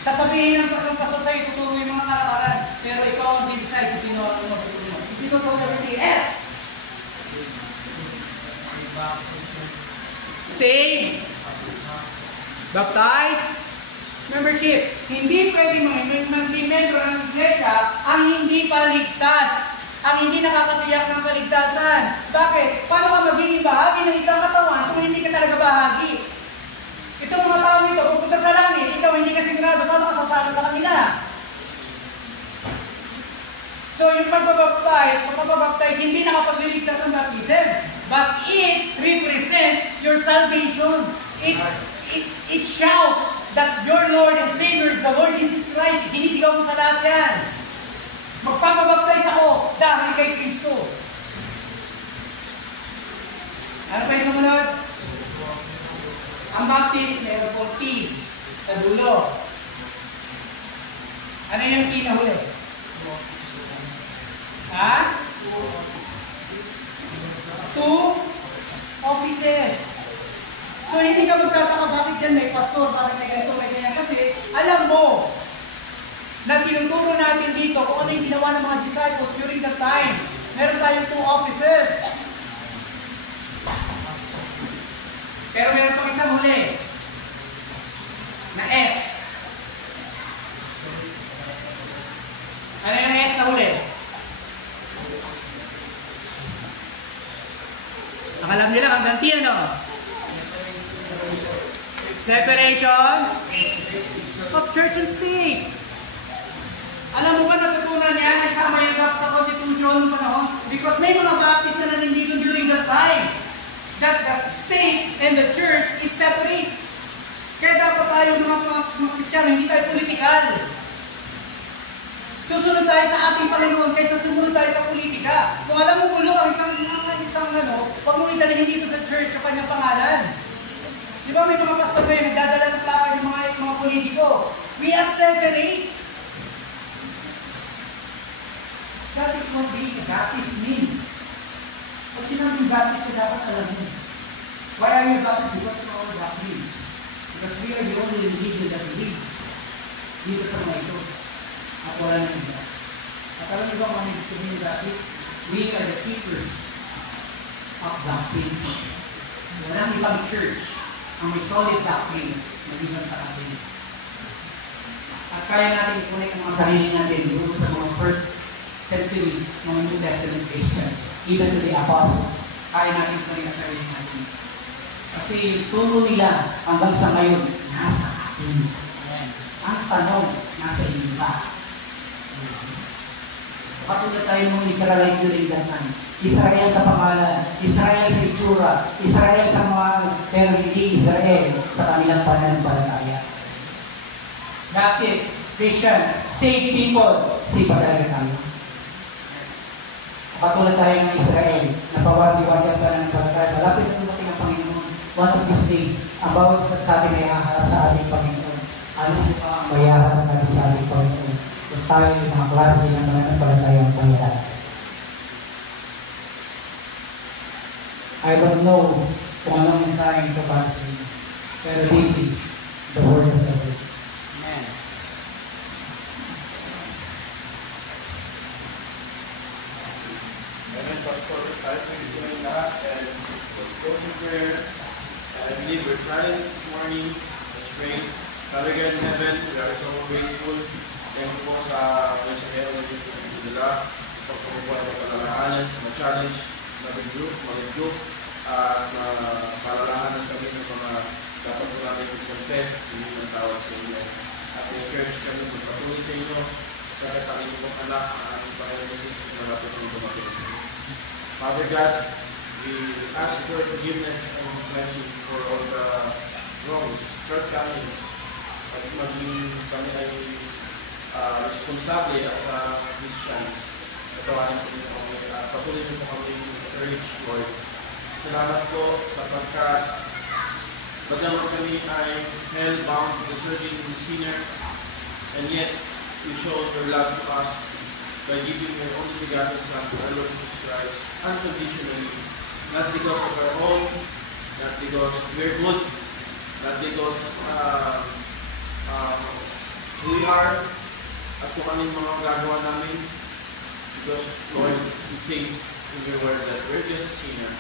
Sasabihin ng pastor sa'yo, tuturo yung mga karakaran. Pero ikaw ang decide kung sino ang matuturo mo. Individual soul liberty, S. Saved. Baptized. Membership. Hindi pwedeng maging membro ng iglesia ang hindi paligtas. Ang hindi nakakatiyak ng kaligtasan. Bakit? Paano ka magiging bahagi ng isang katawan kung hindi ka talaga bahagi? Itong mga tao ito, pupunta sa langit, ikaw hindi ka sigurado, paano ka sasama sa kanila? So yung pagpapabaptize, hindi nakapagliligtas ng baptism. But it represents your salvation. It shouts that your Lord and Savior is the Lord Jesus Christ. Sinisigaw mo sa lahat yan. Magpapabaptize ako dahil kay Kristo. Ano pa yung sumunod? Ang baptist, meron po T sa dulo. Ano yung T na huli? Ha? 2 offices. So hindi ka magtataka bakit yan may pastor, bakit may ganito, may ganyan. Kasi alam mo na tinuturo natin dito kung ano yung ginawa ng mga disciples during that time. Meron tayong 2 offices. Pero meron pang isang huli na S. Ano yung S na huli? Nakalam nyo lang hanggang T, ano? Separation of church and state. Alam mo ba natutunan yan? Ay sama yan sa Constitution ng panahon? Because may mga Baptist na nanindigan during that time. That the state and the church is separate. Kaya dapat tayo mga Kristiyano, hindi tayo political. Susunod tayo sa ating Panginoon kaysa sumunod tayo sa politika. Kung alam mo gulo ang isang huwag mo idalhin dito sa church sa kanyang pangalan. Di ba may mga pastor ngayon nagdadala ng plaka ng mga politiko? We are separate. That is what being a Baptist means. Pag sinabing Baptist ka dapat alam mo. Why are you Baptist? Because of our Baptists. Because we are the only religion that believes dito sa mga ito. At wala nang iba. At alam niyo ba kung ano ibig sabihin ng Baptist? We are the keepers of doctrines. Walang ibang church ang may solid doctrine maliban sa atin. At kaya natin i-connect ang mga sarili natin doon sa mga first century, mga New Testament Christians, even to the apostles. Kaya natin i-connect ang sarili natin. Kasi turo nila hanggang sa ngayon, nasa atin. Ayan. Ang tanong, nasa inyo ba? Katulad tayo ng Israelite during that time. Israel sa pangalan, Israel sa itsura, Israel sa mga pero hindi Israel sa kanilang pananampalataya. Baptists, Christians, saved people, saved pa talaga tayo. Katulad tayo ng Israel, napawagi-wagi ang pananampalataya. Malapit na dumating ang Panginoon. One of these days, ang bawat isa sa atin ay haharap sa ating Panginoon. Ano pa ang bayaran natin sa ating Panginoon? Kung tayo yung mga klase ng pananampalataya ang bayaran. I don't know kung anong mensahe ito para sa inyo. Pero this is the word of the Lord. Amen. Amen, Pastor. I thank you for lahat and let's go to prayer. I believe we're trying this morning. Let's pray. Father God in heaven, we are so grateful. Thank you po sa mensahe na dito sa Biblia. Pagpapabuhay ng kalalahanan, ma-challenge, mag-group, at palalahanan kami ng mga dapat po namin i-confess, hindi ng tawag sa inyo. At i-encourage kami magpatuloy sa inyo sa kataling pong anak ang aming Panginoon Jesus na dapat po dumating. Father God, we ask for forgiveness and cleansing for all the wrongs, shortcomings, at maging kami ay responsable as a Christians. Patawarin po nito kami at patuloy po kami encourage, Lord. Salamat po sapagkat bagaman kami ay hell-bound, deserving sinner, and yet you showed your love to us by giving your only begotten Son, our Lord Jesus Christ, unconditionally, not because of our own, not because we're good, not because who we are, at kung anong mga gagawa namin, because, Lord, it says in your word that we're just a sinner,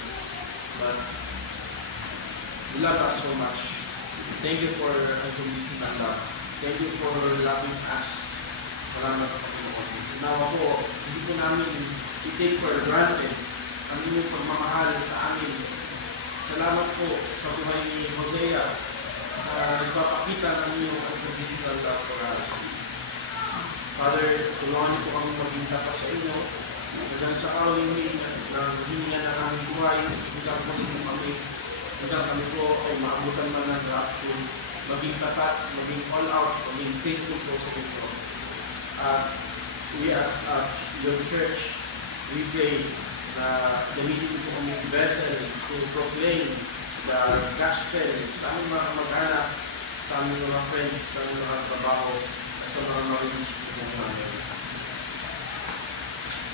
but you love us so much. Thank you for unconditional love. Thank you for loving us. Salamat po, Panginoon. Nawa po, hindi po namin i-take for granted ang inyong pagmamahal sa amin. Salamat po sa buhay ni Hosea na nagpapakita ng inyong unconditional love for us. Father, tulungan niyo po kami maging tapat sa inyo. Hanggang sa araw yung hininga ng aming buhay, hanggang kami po ay maabutan man ng rapture, maging tapat, maging all out, maging faithful po sa inyo. We as your church, we pray na gamitin po kami vessel to proclaim the gospel sa aming mga mag-anak, sa aming mga friends, sa aming mga trabaho, sa mga marriage po namin.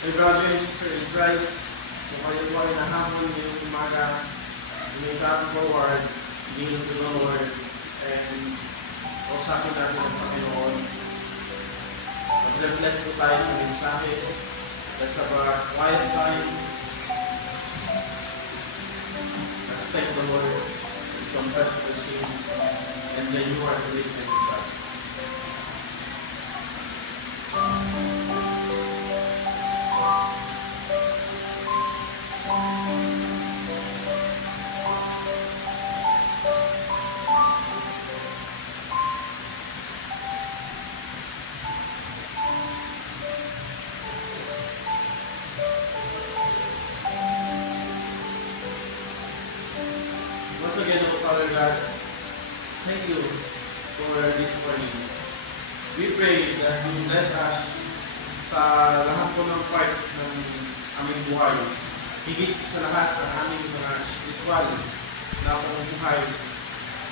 My brother and sister in Christ, kung kayo po ay nahamon ngayong umaga, may come forward, kneel to the Lord, and usapin natin ang Panginoon. Mag-reflect po tayo sa mensahe. Let's have a quiet time. Let's thank the Lord. Let's confess our sin. And then you are the witness of God. Once again, O Father God, thank you for this morning. We pray that you bless us sa lahat po ng part ng aming buhay. Higit sa lahat ng aming mga spiritual na pamumuhay.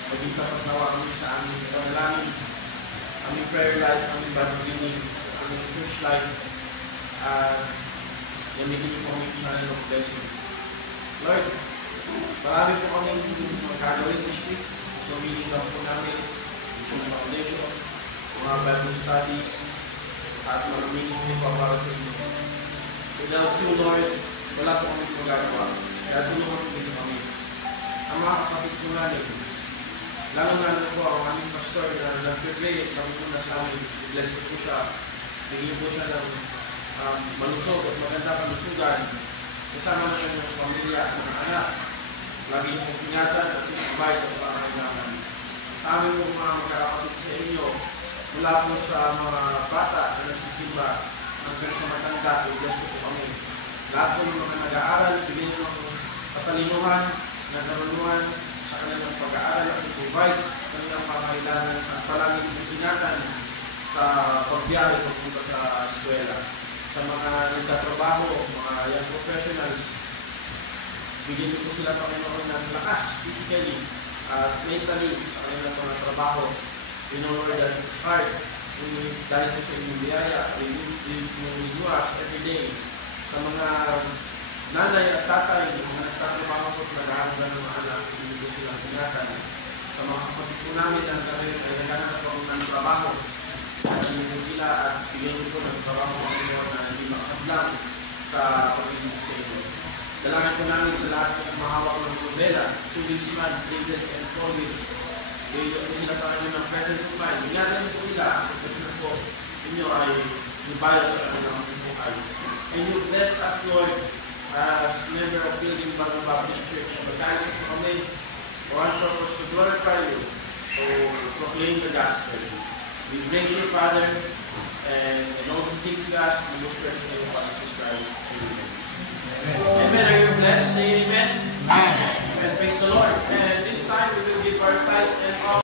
Maging tapat nawa kami sa aming panalangin, aming prayer life, aming Bible reading, aming church life. Gamitin niyo po aming channel of blessing. Lord, marami po kami magkagawin this week. So, meaning lang po namin Mission Foundation, mga Bible studies, at mga ministry pa para sa inyo. Without you, Lord, wala po kami magagawa. Kaya tulungan po dito kami. Ang mga kapatid po namin, lalo po ang aming pastor na nag-pray kami muna sa amin. I-bless ko po siya. Bigyan po siya ng malusog at maganda kalusugan. Kasama na siya ng pamilya at mga anak. Lagi niyo pong ingatan at provide ang pangangailangan. Sa amin po mga magkakapatid sa inyo, mula po sa mga bata na nagsisimba, hanggang sa matanda, i-bless po kami. Lahat po ng mga nag-aaral, bigyan ng katalinuhan, nagkaroon sa kanilang pag-aaral at i-provide kanilang pangangailangan at palaging ingatan sa pagbiyahe pagpunta sa eskwela. Sa mga nagtatrabaho, mga young professionals, bigyan niyo po sila Panginoon ng lakas, physically at mentally sa kanilang mga trabaho. We know that it's hard. Dahil po sa inyong biyaya, inuwas every day. Sa mga nanay at tatay, yung mga nagtatrabaho po at nag-aaral ng mga anak, bigyan po silang ingatan. Sa mga kapatid po namin na ay naghanap po ng trabaho, bigyan po sila at bigyan niyo po ng trabaho na hindi makakablang sa pag-ibig sa inyo. Dalangin po namin sa lahat ng mahawak ng novela, 2 weeks man, 3 days and 4 weeks. Bigyan po sila tayo ng presence of mind. Ingatan niyo po sila, at po inyo ay ibayo sa kanilang buhay. And you bless us, Lord, as member of Building Bagong Baptist Church. Magkayos po kami for one purpose to glorify you, to proclaim the gospel. We praise you, Father, and also things we ask in this person name of Jesus Christ. Amen. Amen. Are you blessed? Say amen. Amen. Praise the Lord. And this time we will give our tithes and all.